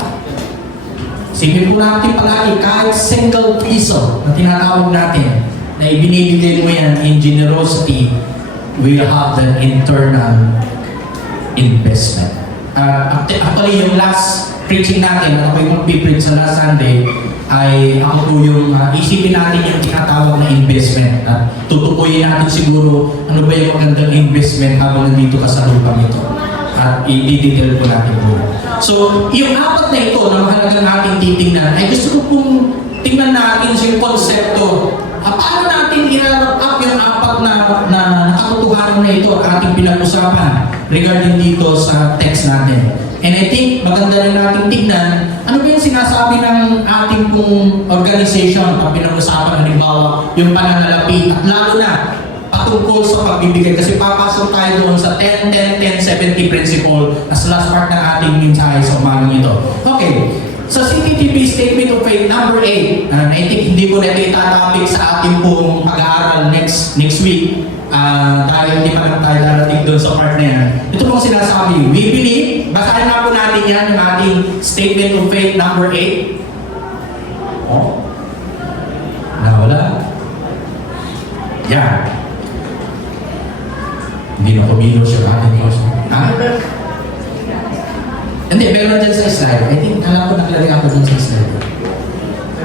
Isipin po natin palagi kahit single piso na tinatawag natin na ibinibigay mo yan in generosity, will have the internal investment. Actually, yung last preaching natin, ako yung mag-preach sa last Sunday, ay ako po yung isipin natin yung tinatawag na investment. Tutukuyin natin siguro ano ba yung magandang investment habang nandito ka sa lupa nito. At i-detail po natin po. So, yung apat na ito na mahalaga natin titingnan, ay gusto ko pong tingnan natin yung konsepto. Paano natin i-wrap up yung apat na nakatutuhanan na ito at ating pinag-usapan regarding dito sa text natin. And I think maganda rin natin tignan ano ba yung sinasabi ng ating pong organization pag pinag-usapan, halimbawa yung pananalapi at lalo na patungkol sa pagbibigay kasi papasok tayo doon sa 10-10-10-70 principle as last part ng ating mensahe sa umagang ito. Okay. Sa CTTP Statement of Faith number 8, I think hindi ko na ito itatapik sa ating pong pag-aaral next week dahil hindi pa lang tayo darating doon sa part na yan. Ito pong sinasabi, we believe, basahin na po natin yan yung ating Statement of Faith number 8. Oh, nawala. Yan. Hindi na kumilos yung ating post. Ha? Hindi, meron dyan sa slide. I think, alam ko nakalagay ako dyan sa slide.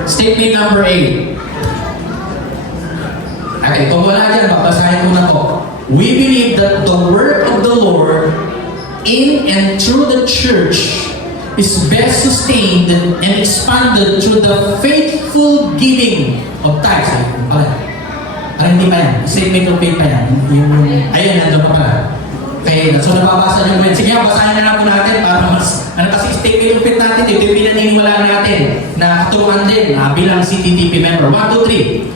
Statement number 8. Okay, kung wala dyan, babasahin ko na po. We believe that the work of the Lord in and through the church is best sustained and expanded through the faithful giving of tithes. Hindi pa yan. Statement of faith pa yan. Ayan, nandun pa pala. Okay, so nababasa nyo ba yan? Sige, basahin na lang po natin para mas, kasi statement of faith natin, ito yung pinaniniwala natin na katungan din bilang CTTP member. 1, 2, 3.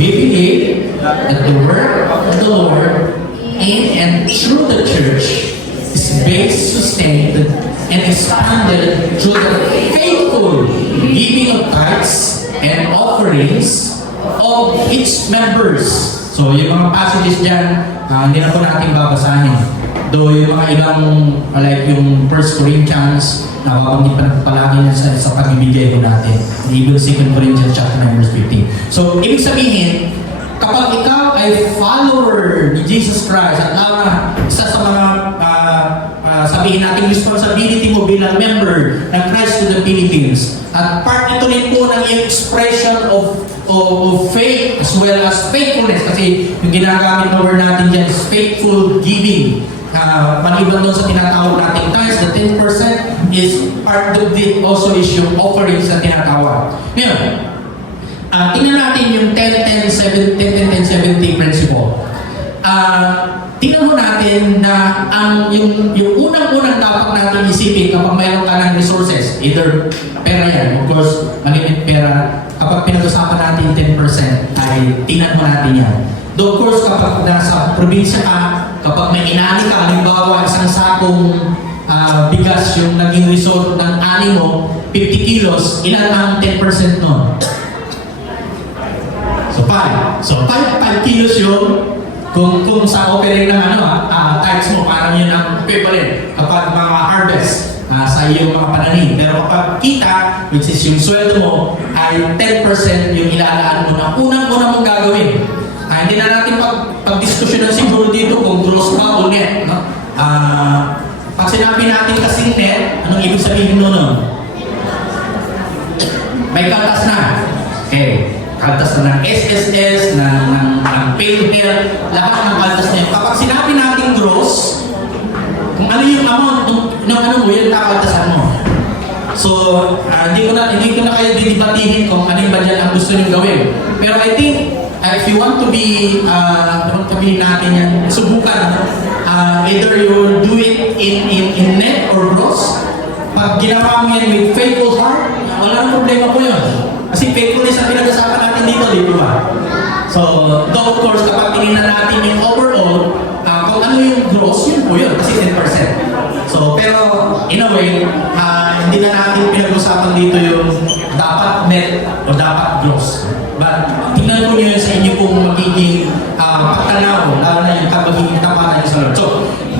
We believe that the work of the Lord in and through the church is based, sustained, and expanded through the faithful giving of tithes and offerings of its members. So, yung mga passages dyan, hindi na po natin babasahin. Though yung mga ibang, like yung 1 Corinthians, nababanggit pa palagi na sa pag-ibigay po natin. Even 2 Corinthians chapter 9 verse 15. So, ibig sabihin, kapag ikaw ay follower ni Jesus Christ, at lalo na isa sa mga sabihin natin responsibility mo bilang member ng Christ to the Philippines, at part ito rin po ng expression of faith as well as faithfulness kasi yung ginagamit na word natin dyan is faithful giving. Maliban doon sa tinatawag natin tithes, the 10% is part of it also is yung offerings na tinatawag. Ngayon, tingnan natin yung 10-10-70 principle. Tingnan mo natin na yung unang-unang dapat natin isipin kapag mayroon ka ng resources, either pera yan, of course, malimit pera, kapag pinag-usapan natin 10%, ay tingnan mo natin yan. Though of course, kapag nasa probinsya ka, kapag may inani ka, halimbawa isang sakong bigas yung naging result ng ani mo, 50 kilos, ilan ang 10% nun? So 5. So 5 kilos yun, kung sa offering ng tithes mo, parang yun ang equivalent kapag mga harvest sa iyong mga pananim. Pero kapag kita, which is yung sweldo mo, ay 10% yung ilalaan mo na unang-unang mong gagawin. Hindi na natin pag-diskusyonan siguro dito kung gross ba o net. No? Pag sinabi natin kasing net, anong ibig sabihin nun? May kaltas na. Okay. Kaltas na ng SSS, ng PayPal, lahat ng kaltas na yun. Kapag sinabi natin gross, kung ano yung amount ng ano mo, yung kakaltasan mo. So, hindi ko na kayo didibatihin kung ano yung budget ang gusto nyo gawin. Pero I think, if you want to be, sabihin natin yan, subukan, either you will do it in net or gross. Pag ginawa mo yan with faithful heart, wala nang problema po yun. Kasi faithfulness ang pinag-usapan natin dito, di ba? So, though of course, kapag tinignan natin yung overall, kung ano yung gross, yun po yun, kasi 10%. So, pero in a way, hindi na natin pinag-usapan dito yung dapat net o dapat gross. But tingnan po nyo yun sa inyo kung magiging pagtanaw, lalo na yung magiging tapatan nyo sa Lord. So,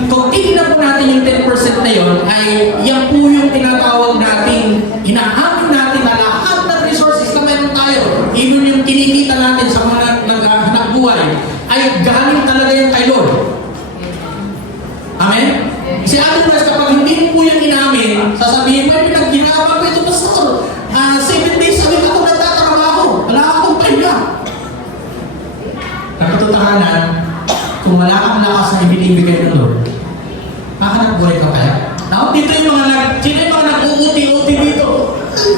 kung tingnan po natin yung 10% na yun, ay yan po yung tinatawag natin, inaamin natin na lahat ng resources na meron tayo, even yung kinikita natin sa mga naghahanap buhay, ay galing talaga yung kay Lord. Amen? Kasi otherwise, kapag hindi po yung inamin, sasabihin mo, pinagginawa ko ito, Pastor, 7 days a week ako nagtatrabaho, wala akong pahinga. Nakatotohanan, kung wala kang lakas na ibinibigay ng Lord, makahanap buhay ka kaya? Now, dito yung mga nag-uuti-uti dito.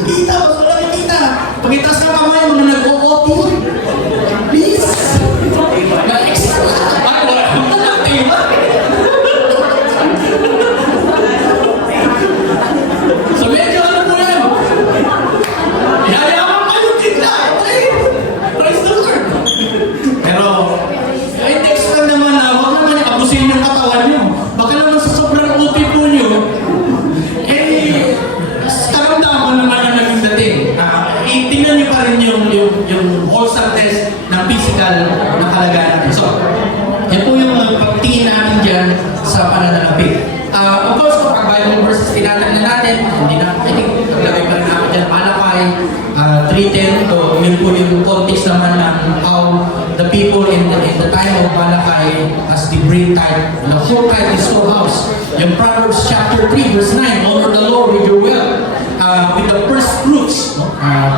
Kita, mas wala na kita. Pagkitas na kamay, mga nag-uuti. Please. Na-extra. Ay, wala akong diba? So, medyo ano po yan? Yayaman kayo kita. Okay? Praise the Lord. Pero, ay, text lang naman na, huwag naman abusin yung katawan nyo. Baka naman sa sobrang uti po nyo, karamdaman naman ang naging dating. Tingnan nyo pa rin yung wholesome test ng physical na kalagayan natin. So, yan po yung pagtingin natin dyan sa pananalapit. Of course, kung Bible verses tinatanong natin, hindi na, I think, naglagay pa rin namin dyan, Malakay 3:10, so yun po yung context naman ng how the people in the time of Malakay as they bring tithe, the whole tithe is storehouse. Yung Proverbs chapter 3 verse 9, honor the Lord with your wealth, with the first fruits, no?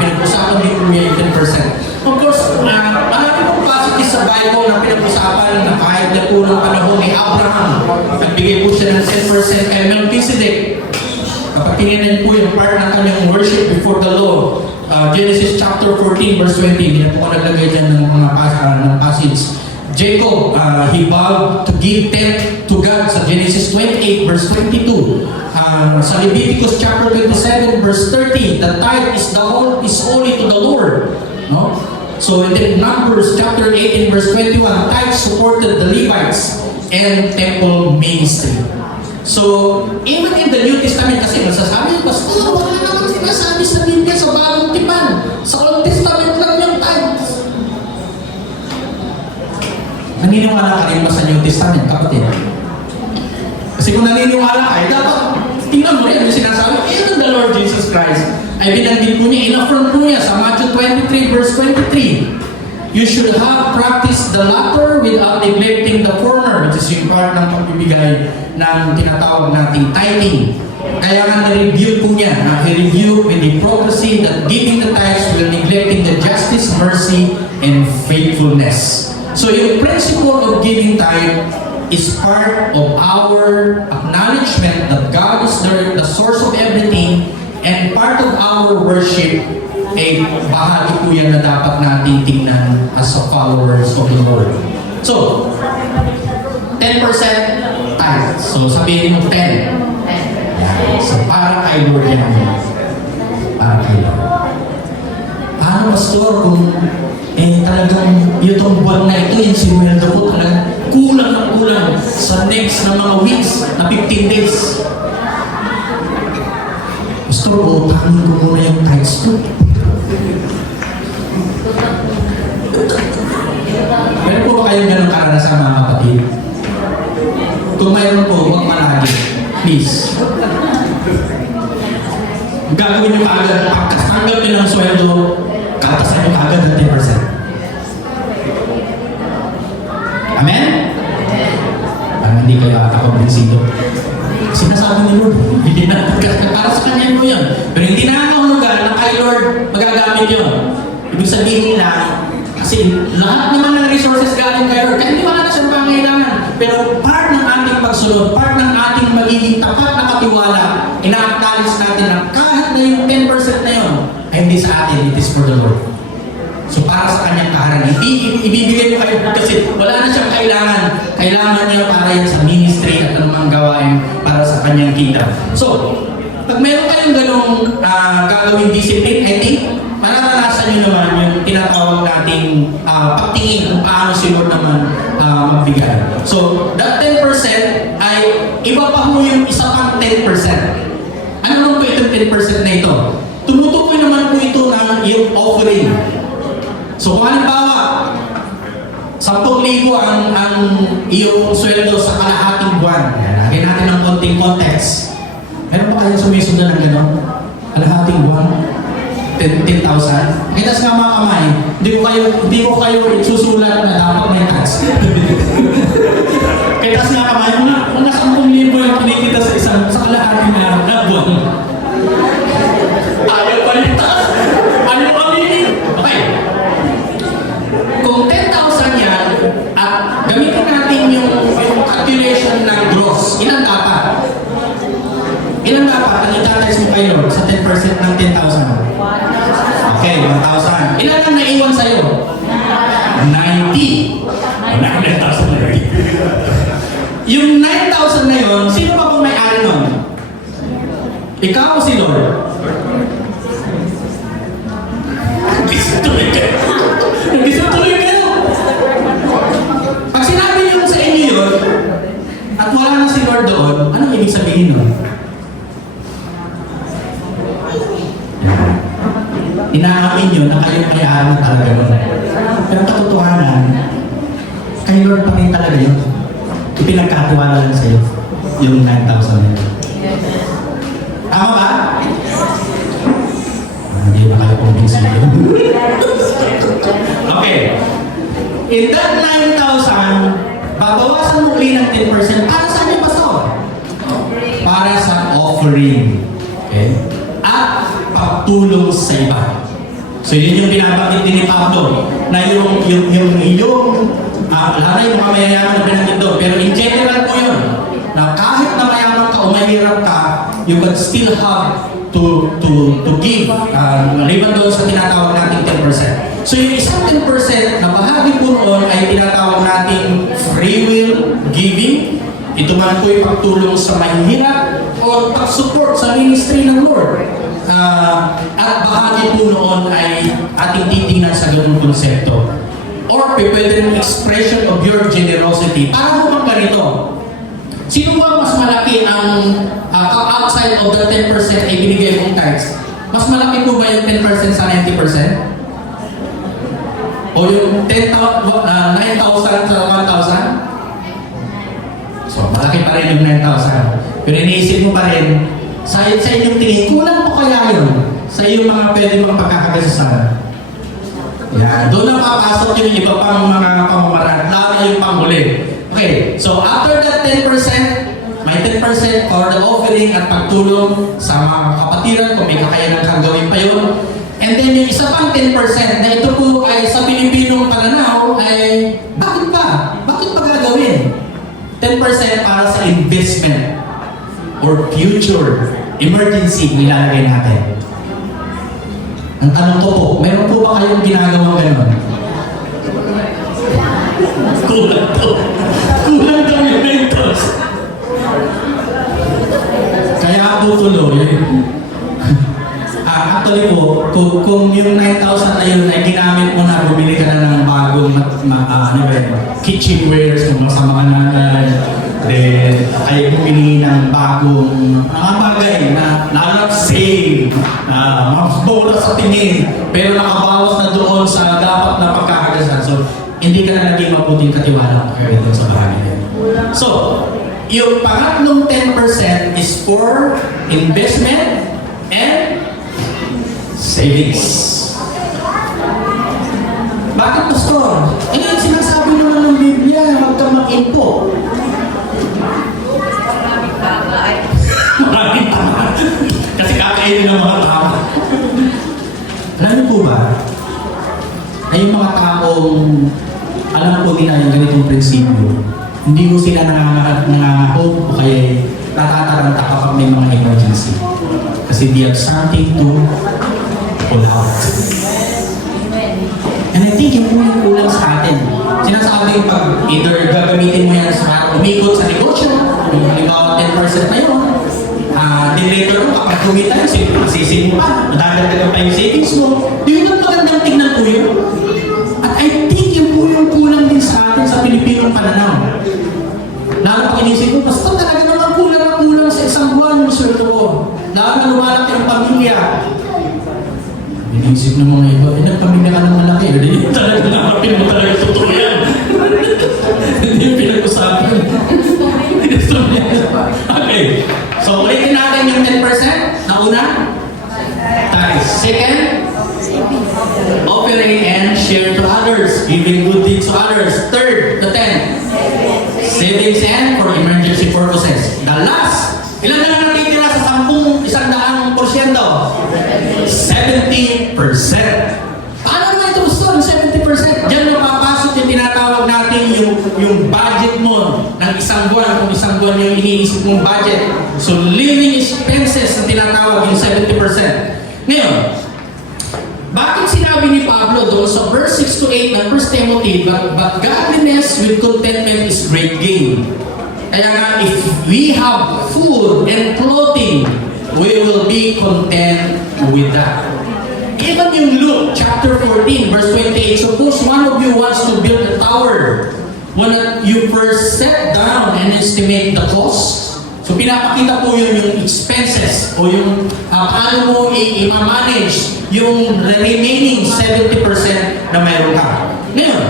Pinag-usapan din po niya yung 10%. Of course, marami pong passages sa Bible na pinag-usapan na kahit na po ng panahon ni Abraham, nagbigay po siya ng 10% kay Melchizedek. Kapag tinignan po yung part ng kanyang worship before the Lord, Genesis chapter 14 verse 20, hindi na po ako naglagay dyan ng mga passage. Jacob, he vowed to give 10 to God sa Genesis 28 verse 22. Sa Leviticus chapter 27 verse 30, the tithe is only to the Lord. No? So in the Numbers chapter 18 verse 21, tithe supported the Levites and temple ministry. So even in the New Testament kasi masasabi, Pastor, wala naman sinasabi sa Biblia sa Bagong Tipan. Sa Old Testament lang yung tithes. Naniniwala ka rin ba sa New Testament, kapatid? Kasi kung naniniwala ka, dapat tingnan mo yan yung sinasabi, even the Lord Jesus Christ, ay binanggit po niya, in-affirm po niya sa Matthew 23 verse 23. You should have practiced the latter without neglecting the former, which is yung part ng pagbibigay ng tinatawag nating tithing. Kaya nga na-review po niya, na-review with hypocrisy that giving the tithes will neglecting the justice, mercy, and faithfulness. So yung principle of giving tithe is part of our acknowledgement that God is the source of everything, and part of our worship ay bahagi po yan na dapat natin tingnan as a followers of the Lord. So, 10% tithe. So, sabihin mo 10. So, para kay Lord yan. Para kay Lord. Paano, Pastor, kung talagang itong buwan na ito, yung sinuweldo ko talagang kulang na kulang sa next na mga weeks na 15 days. Pastor, utangin ko muna yung tithes ko. Meron po ba kayong ganong karanasan, mga kapatid? Kung mayroon po, huwag malagi. Please. Gagawin nyo kaagad, pagkatanggap nyo ng sweldo, katasan nyo kaagad ng 10%. Amen? Parang hindi kayo kakakombensido. sinasabi ni Lord, bigyan natin kasi para sa kanya po yun. Pero hindi na nakahulugan na kay Lord magagamit yun. Ibig sabihin lang, kasi lahat naman ng resources galing kay Lord, kaya hindi wala na siyang pangailangan. Pero part ng ating pagsunod, part ng ating magiging tapat na katiwala, ina-acknowledge natin na kahit na yung 10% na yun, ay hindi sa atin, it is for the Lord. So para sa kanyang kaharan, ibibigay ko kayo kasi wala na siyang kailangan. Kailangan niya para yan sa ministry at anumang gawain para sa kanyang kingdom. So, pag mayroon kayong ganong gagawing discipline, I think, mararanasan niyo naman yung tinatawag nating pagtingin kung paano si Lord naman magbigay. So, that 10% ay iba pa ho yung isa pang 10%. Ano naman po itong 10% na ito? Tumutukoy naman po ito ng yung offering. So kung halimbawa, 10,000 ang iyong sweldo sa kalahating buwan. Lagyan natin ng konting context. Meron ba kayong sumisundan ng gano'n? Kalahating buwan? 10,000? Kitas nga mga kamay, hindi ko kayo susulat na dapat may tax. Kitas nga kamay, kung nasa 10,000 yung kinikita sa kalahating na buwan. Ayaw pa yung tax. Ayaw aminin. Okay. Kung 10,000 yan, at gamitin natin yung calculation ng gross, ilan dapat? Ilan dapat ang itatimes mo kay Lord sa 10% ng 10,000? Okay, 1,000. Ilan ang naiwan sa'yo? 90. 9,000 na yun. Yung 9,000 na yun, sino pa pong may-ari nun? Ikaw o si Lord? Nagisutuloy kayo. Nagisutuloy kayo. Pag sinabi niyo sa inyo yun, at wala na si Lord doon, anong ibig sabihin nun? Inaamin nyo na kayo may-ari na talaga nun. Pero katotohanan, kay Lord pa rin talaga yun. Ipinagkatiwala lang sa'yo yung 9,000 na yun. Tama ba? Hindi na kayo convince yun. Okay. In that 9,000, babawasan mo ulit ng 10%. Para saan yung pastor? Para sa offering. Okay? At pagtulong sa iba. So yun yung binabanggit din ni Pablo na yung lahat yung mga mayayaman na binanggit doon. Pero in general po yun, na kahit na mayaman ka o mahirap ka, you can still have to give. Maliban doon sa tinatawag nating 10%. So yung isang 10% na bahagi po noon ay tinatawag nating free will giving. Ito man po yung pagtulong sa mahihirap o pag-support sa ministry ng Lord. At bahagi po noon ay ating titingnan sa ganung konsepto. Or pwede rin expression of your generosity. Para mo bang ganito? Sino ba mas malaki ang outside of the 10% ay binigay mong tithes? Mas malaki po ba yung 10% sa 90%? O yung 9,000 sa 1,000? So, malaki pa rin yung 9,000. Pero iniisip mo pa rin, sa inyong tingin, kulang po kaya yun sa iyong mga pwede mga pagkakagasasan. Yan. Doon na papasok yung iba pang mga pamamaraan, lalo yung panghuli. Okay, so after that 10%, may 10% for the offering at pagtulong sa mga kapatiran kung may kakayanan kang gawin pa yun. And then yung isa pang 10% na ito po ay sa Pilipinong pananaw ay bakit pa? Bakit pa gagawin? 10% para sa investment or future emergency nilalagay natin. Ang tanong ko po, meron po ba kayong ginagawang gano'n? Kulang to. Kulang to yung mentors. Kaya po tuloy. Actually po, kung yung 9,000 na yun ay ginamit mo na, bumili ka na ng bagong kitchenwares kung sa mga nanay, then ay bumili ng bagong mga bagay na not sale, mas bola sa tingin, pero nakabawas na doon sa dapat na pagkakagasan. So, hindi ka na naging mabuting katiwala kaya doon sa bahagi. So, yung pangatlong 10% is for investment and savings. Bakit, Pastor? Sinasabi naman ng Biblia, huwag ka mag-info. mga taong alam po nila yung ganitong prinsipyo, hindi mo sila nangangahope o kaya natataranta kapag may mga emergency. Kasi they have something to pull out. And I think yung kulang sa atin. Sinasabi pag either gagamitin mo yan sa umikot sa negosyo, yung halimbawa 10% na yun, then later mo kapag kumita, sisig mo pa, madadagdagan pa yung savings mo. Yun ang magandang tingnan po yun. At I think yung po yung kulang din sa atin sa Pilipinong pananaw. Lalo pag inisip ko, basta talaga naman kulang na kulang sa isang buwan yung sweldo ko. Lalo na lumalaki ang pamilya. Inisip ng mga iba, nagpamilya ka ng malaki. Hindi talaga nakapin mo talaga totoo yan. Hindi yung pinag-usapan. Okay. So, ulitin natin yung 10% na una. Tayo. Second, offering and share to others. Giving good deeds to others. Third, the 10. Savings and for emergency purposes. The last, ilan na lang natitira sa 100%? 70%. Paano naman ito gusto ng 70%? Diyan mapapasok yung tinatawag natin yung budget mo ng isang buwan. Kung isang buwan yung iniisip mong budget. So, living expenses ang tinatawag yung 70%. Ngayon, bakit sinabi ni Pablo doon sa verse 6 to 8 ng 1 Timothy, but godliness with contentment is great gain. Kaya nga, if we have food and clothing, we will be content with that. Even yung Luke chapter 14 verse 28, suppose one of you wants to build a tower. When you first set down and estimate the cost, so pinapakita po yun yung expenses o yung paano mo i-manage yung remaining 70% na mayroon ka. Ngayon,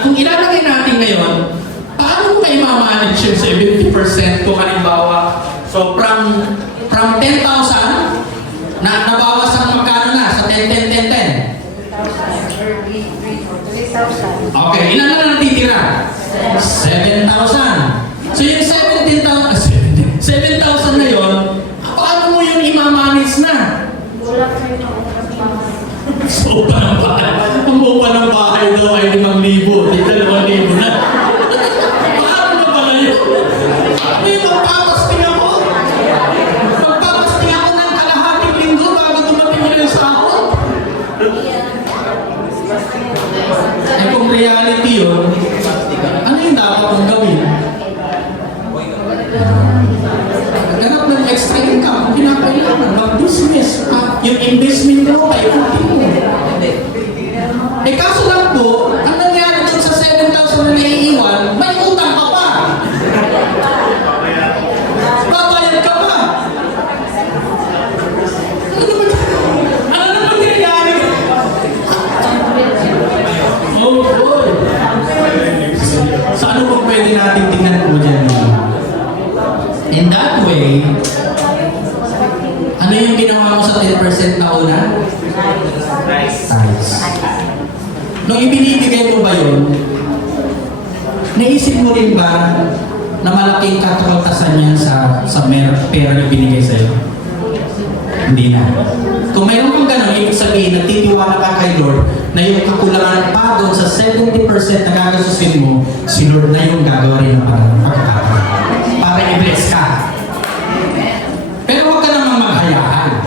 kung ilalagay natin ngayon, paano mo i-manage yung 70% kung halimbawa, so from 10,000, nabawas ang magkano na sa 10. Okay, ilan na natitira? 7,000. So yung 7,000 na yun, paano mo yung i-manage na? So, upa ng bahay. Ang upa ng bahay daw ay 5,000. Tignan 2,000 na. Paano na pala yun? Ano yung magpapasting ako? Magpapasting ako ng kalahating linggo bago dumating mo yung sahod? Eh kung reality yun, ano yung dapat mong gawin? Ganap ng extra income, pinapailangan, mag-business, yung investment mo, paikutin mo. Eh kaso lang po, ang nangyari dun sa 7,000 na naiiwan, may utang ka pa. Babayad ka pa. Ano naman nangyari? Oh boy. So ano po pwede natin tingnan po dyan? In that way, ano yung ginawa mo sa 10% na una? Nice. Nung ibinibigay mo ba yun, naisip mo rin ba na malaking kakaltasan yan sa pera na binigay sa'yo? Hindi na. Kung mayroon kang ganun, ibig sabihin, nagtitiwala ka kay Lord na yung kakulangan pa doon sa 70% na gagasusin mo, si Lord na yung gagawa rin ng pagkakataon. Para i-bless ka. Pero huwag ka namang maghayaan.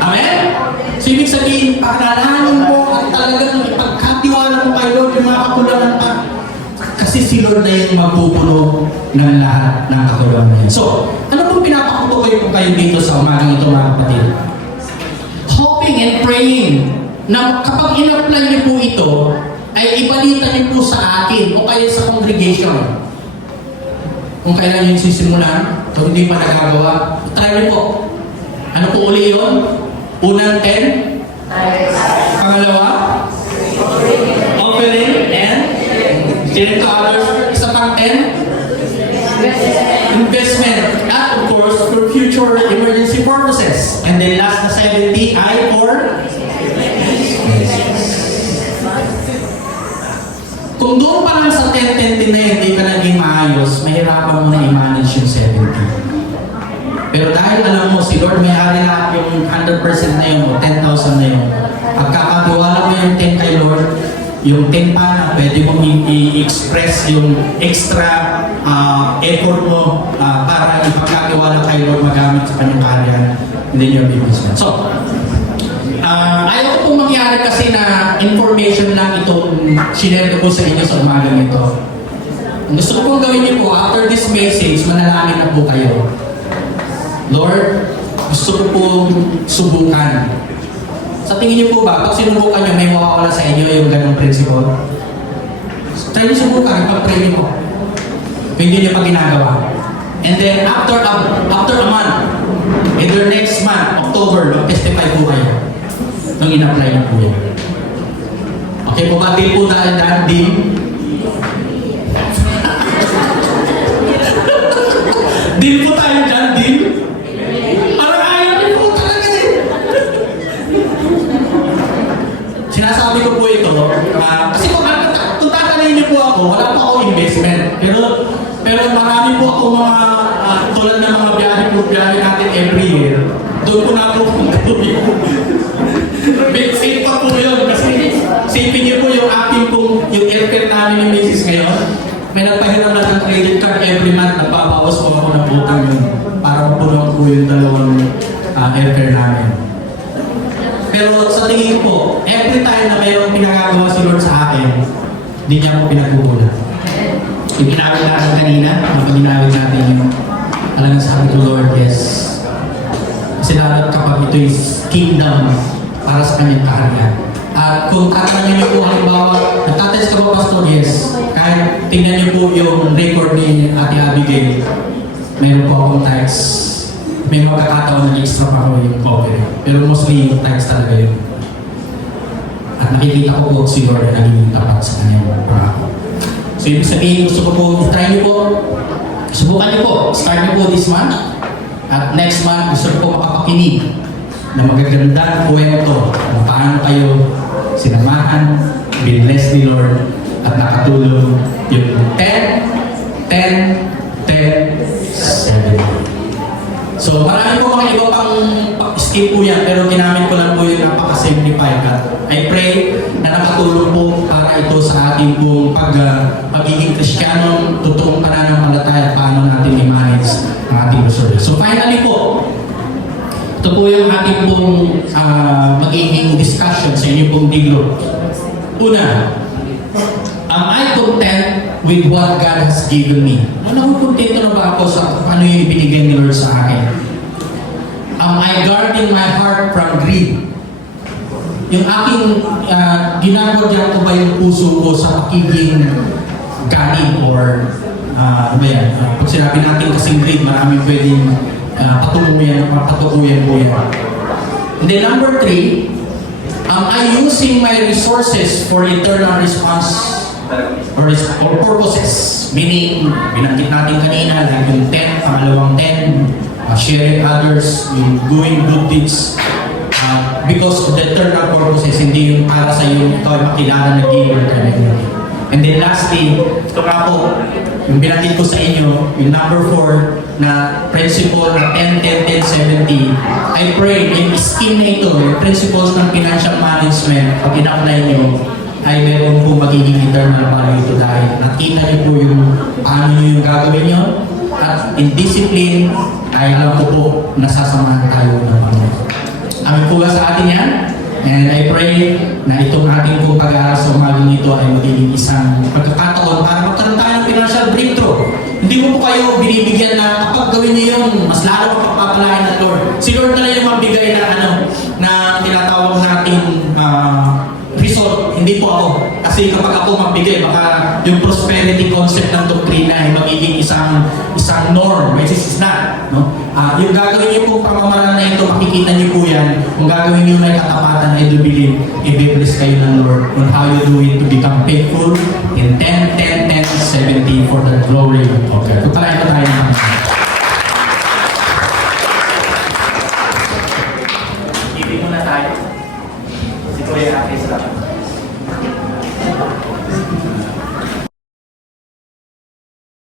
Amen? So, ibig sabihin, pakalanin mo at talagang ipagkatiwala mo kay Lord yung mga kakulangan pa. Kasi si Lord na yung magpupuno ng lahat ng kakulangan na yan. So, ano pong pinapakutukoy ko kayo dito sa umagang ito, mga kapatid? Hoping and praying na kapag in-apply niyo po ito, ay ibalita niyo po sa akin o kaya sa congregation. Kung kailan yung sisimulan, kung hindi pa nagagawa, try niyo po. Ano po uli yun? Unang 10. Pangalawa, offering and sharing to others. Isa pang 10, investment. At of course, for future emergency purposes. And then last na 70 ay for kung doon pa lang sa 10-10 na hindi ka naging maayos, mahirapan mo na i-manage yung 70. Pero dahil alam mo, si Lord may-ari lahat yung 100% na yun o 10,000 na yun, pagkakatiwala mo mo yung 10 kay Lord, yung 10 pa na pwede mong i-express yung extra effort mo para ipagkatiwala kay Lord magamit sa kanyang kaharian and then your business. So, ayaw ko pong mangyari kasi na information lang itong sinare ko sa inyo sa umagang ito. Gusto ko pong gawin niyo po, after this message, manalangin na po kayo. Lord, gusto ko pong subukan. Sa tingin niyo po ba, pag sinubukan niyo, may mawawala sa inyo yung ganong principle? Try niyo subukan, pag-pray niyo po. Hindi niyo pa ginagawa. And then, after a month, either next month, October, mag-testify po kayo nung in-apply na po yun. Okay po ba? Deal po tayo dahil deal. Deal po tayo dyan, deal. Parang ayaw niyo po talaga eh. Sinasabi ko po ito, kasi kung tatanungin niyo po ako, wala pa ako investment. Pero marami po ako mga, tulad ng mga biyahe natin every year. Doon po na po kung gawin. Safe pa po yun kasi safety niyo po yung aking pong, yung airfare namin ni Mrs. ngayon. May nagpahiram na ng credit card every month, nagpapawas po ako ng utang yun para mapunuan po yung dalawang airfare namin. Pero sa tingin ko, every time na mayroong pinagagawa si Lord sa akin, hindi niya ako pinagkukulang. Yung ginawin natin kanina, yung ginawin natin yung talagang sabi ko, Lord, yes. Kasi lahat kapag ito is kingdom para sa kanyang kaharian. At kung tatanungin niyo po, halimbawa, nagtatest ka ba, Pastor? Yes. Kahit tingnan niyo po yung record ni Ate Abigail, meron po akong tags. May magkakataon na extra pa ako yung cover. Pero mostly yung tags talaga yun. At nakikita ko po si Lord na naging tapat sa kanyang pangako. So ibig sabihin, gusto ko po, try niyo po, subukan niyo po, start niyo po this month. At next month, gusto ko po makapakinig na magagandang kwento kung paano kayo sinamahan, binless ni Lord, at nakatulong yung 10, 10, 10, 7. So marami po mga iba pang skip po yan, pero ginamit ko lang po yung napaka-simplified at I pray na nakatulong po para ito sa ating pong pagiging Kristiyanong totoong pananampalataya at paano natin i-manage ang ating resources. So finally po, ito po yung ating pong magiging discussion sa inyo pong diglo. Una, am I content with what God has given me? Ano kung kontento na ba ako sa ano yung ibinigay ni Lord sa akin? Am I guarding my heart from greed? Yung aking ginagawad ko ba yung puso ko sa pagiging galing or ano ba yan? Pag sinabi natin kasing greed, maraming pwedeng patuloyan po yan. And then number 3, am I using my resources for eternal response or purposes? Meaning, binanggit natin kanina, like yung 10, pangalawang 10, sharing others, yung doing good deeds, because of the eternal purposes, hindi yung para sa iyo, ikaw ay makilala na giver ka na. And then lastly, ito nga po, yung binanggit ko sa inyo, yung number 4 na principle na 10, 10, 10, 70, I pray yung scheme na ito, yung principles ng financial management, pag in-apply nyo, ay meron po magiging eternal value ito dahil nakita nyo po yung paano nyo yung gagawin nyo at in discipline ay alam ko po nasasamahan tayo ng Panginoon. Amin po ba sa atin yan? And I pray na itong ating pong pag-aaral sa umagang ito ay magiging isang pagkakataon para magkaroon tayo ng financial breakthrough. Hindi mo po kayo binibigyan na kapag gawin niyo yun, mas lalo magpapalain ng Lord. Si Lord na lang yung magbigay na tinatawag natin result, hindi po ako. Kasi kapag ako magbigay, baka yung prosperity concept ng doktrina ay magiging isang norm, which is not. No? Yung gagawin niyo pong pamamaraan na ito, makikita niyo po yan. Kung gagawin niyo may katapatan, I do believe, i-bless kayo ng Lord on how you do it to become faithful in 10, 10, 10, 70 for the glory of God. Pagpalain ko tayo ng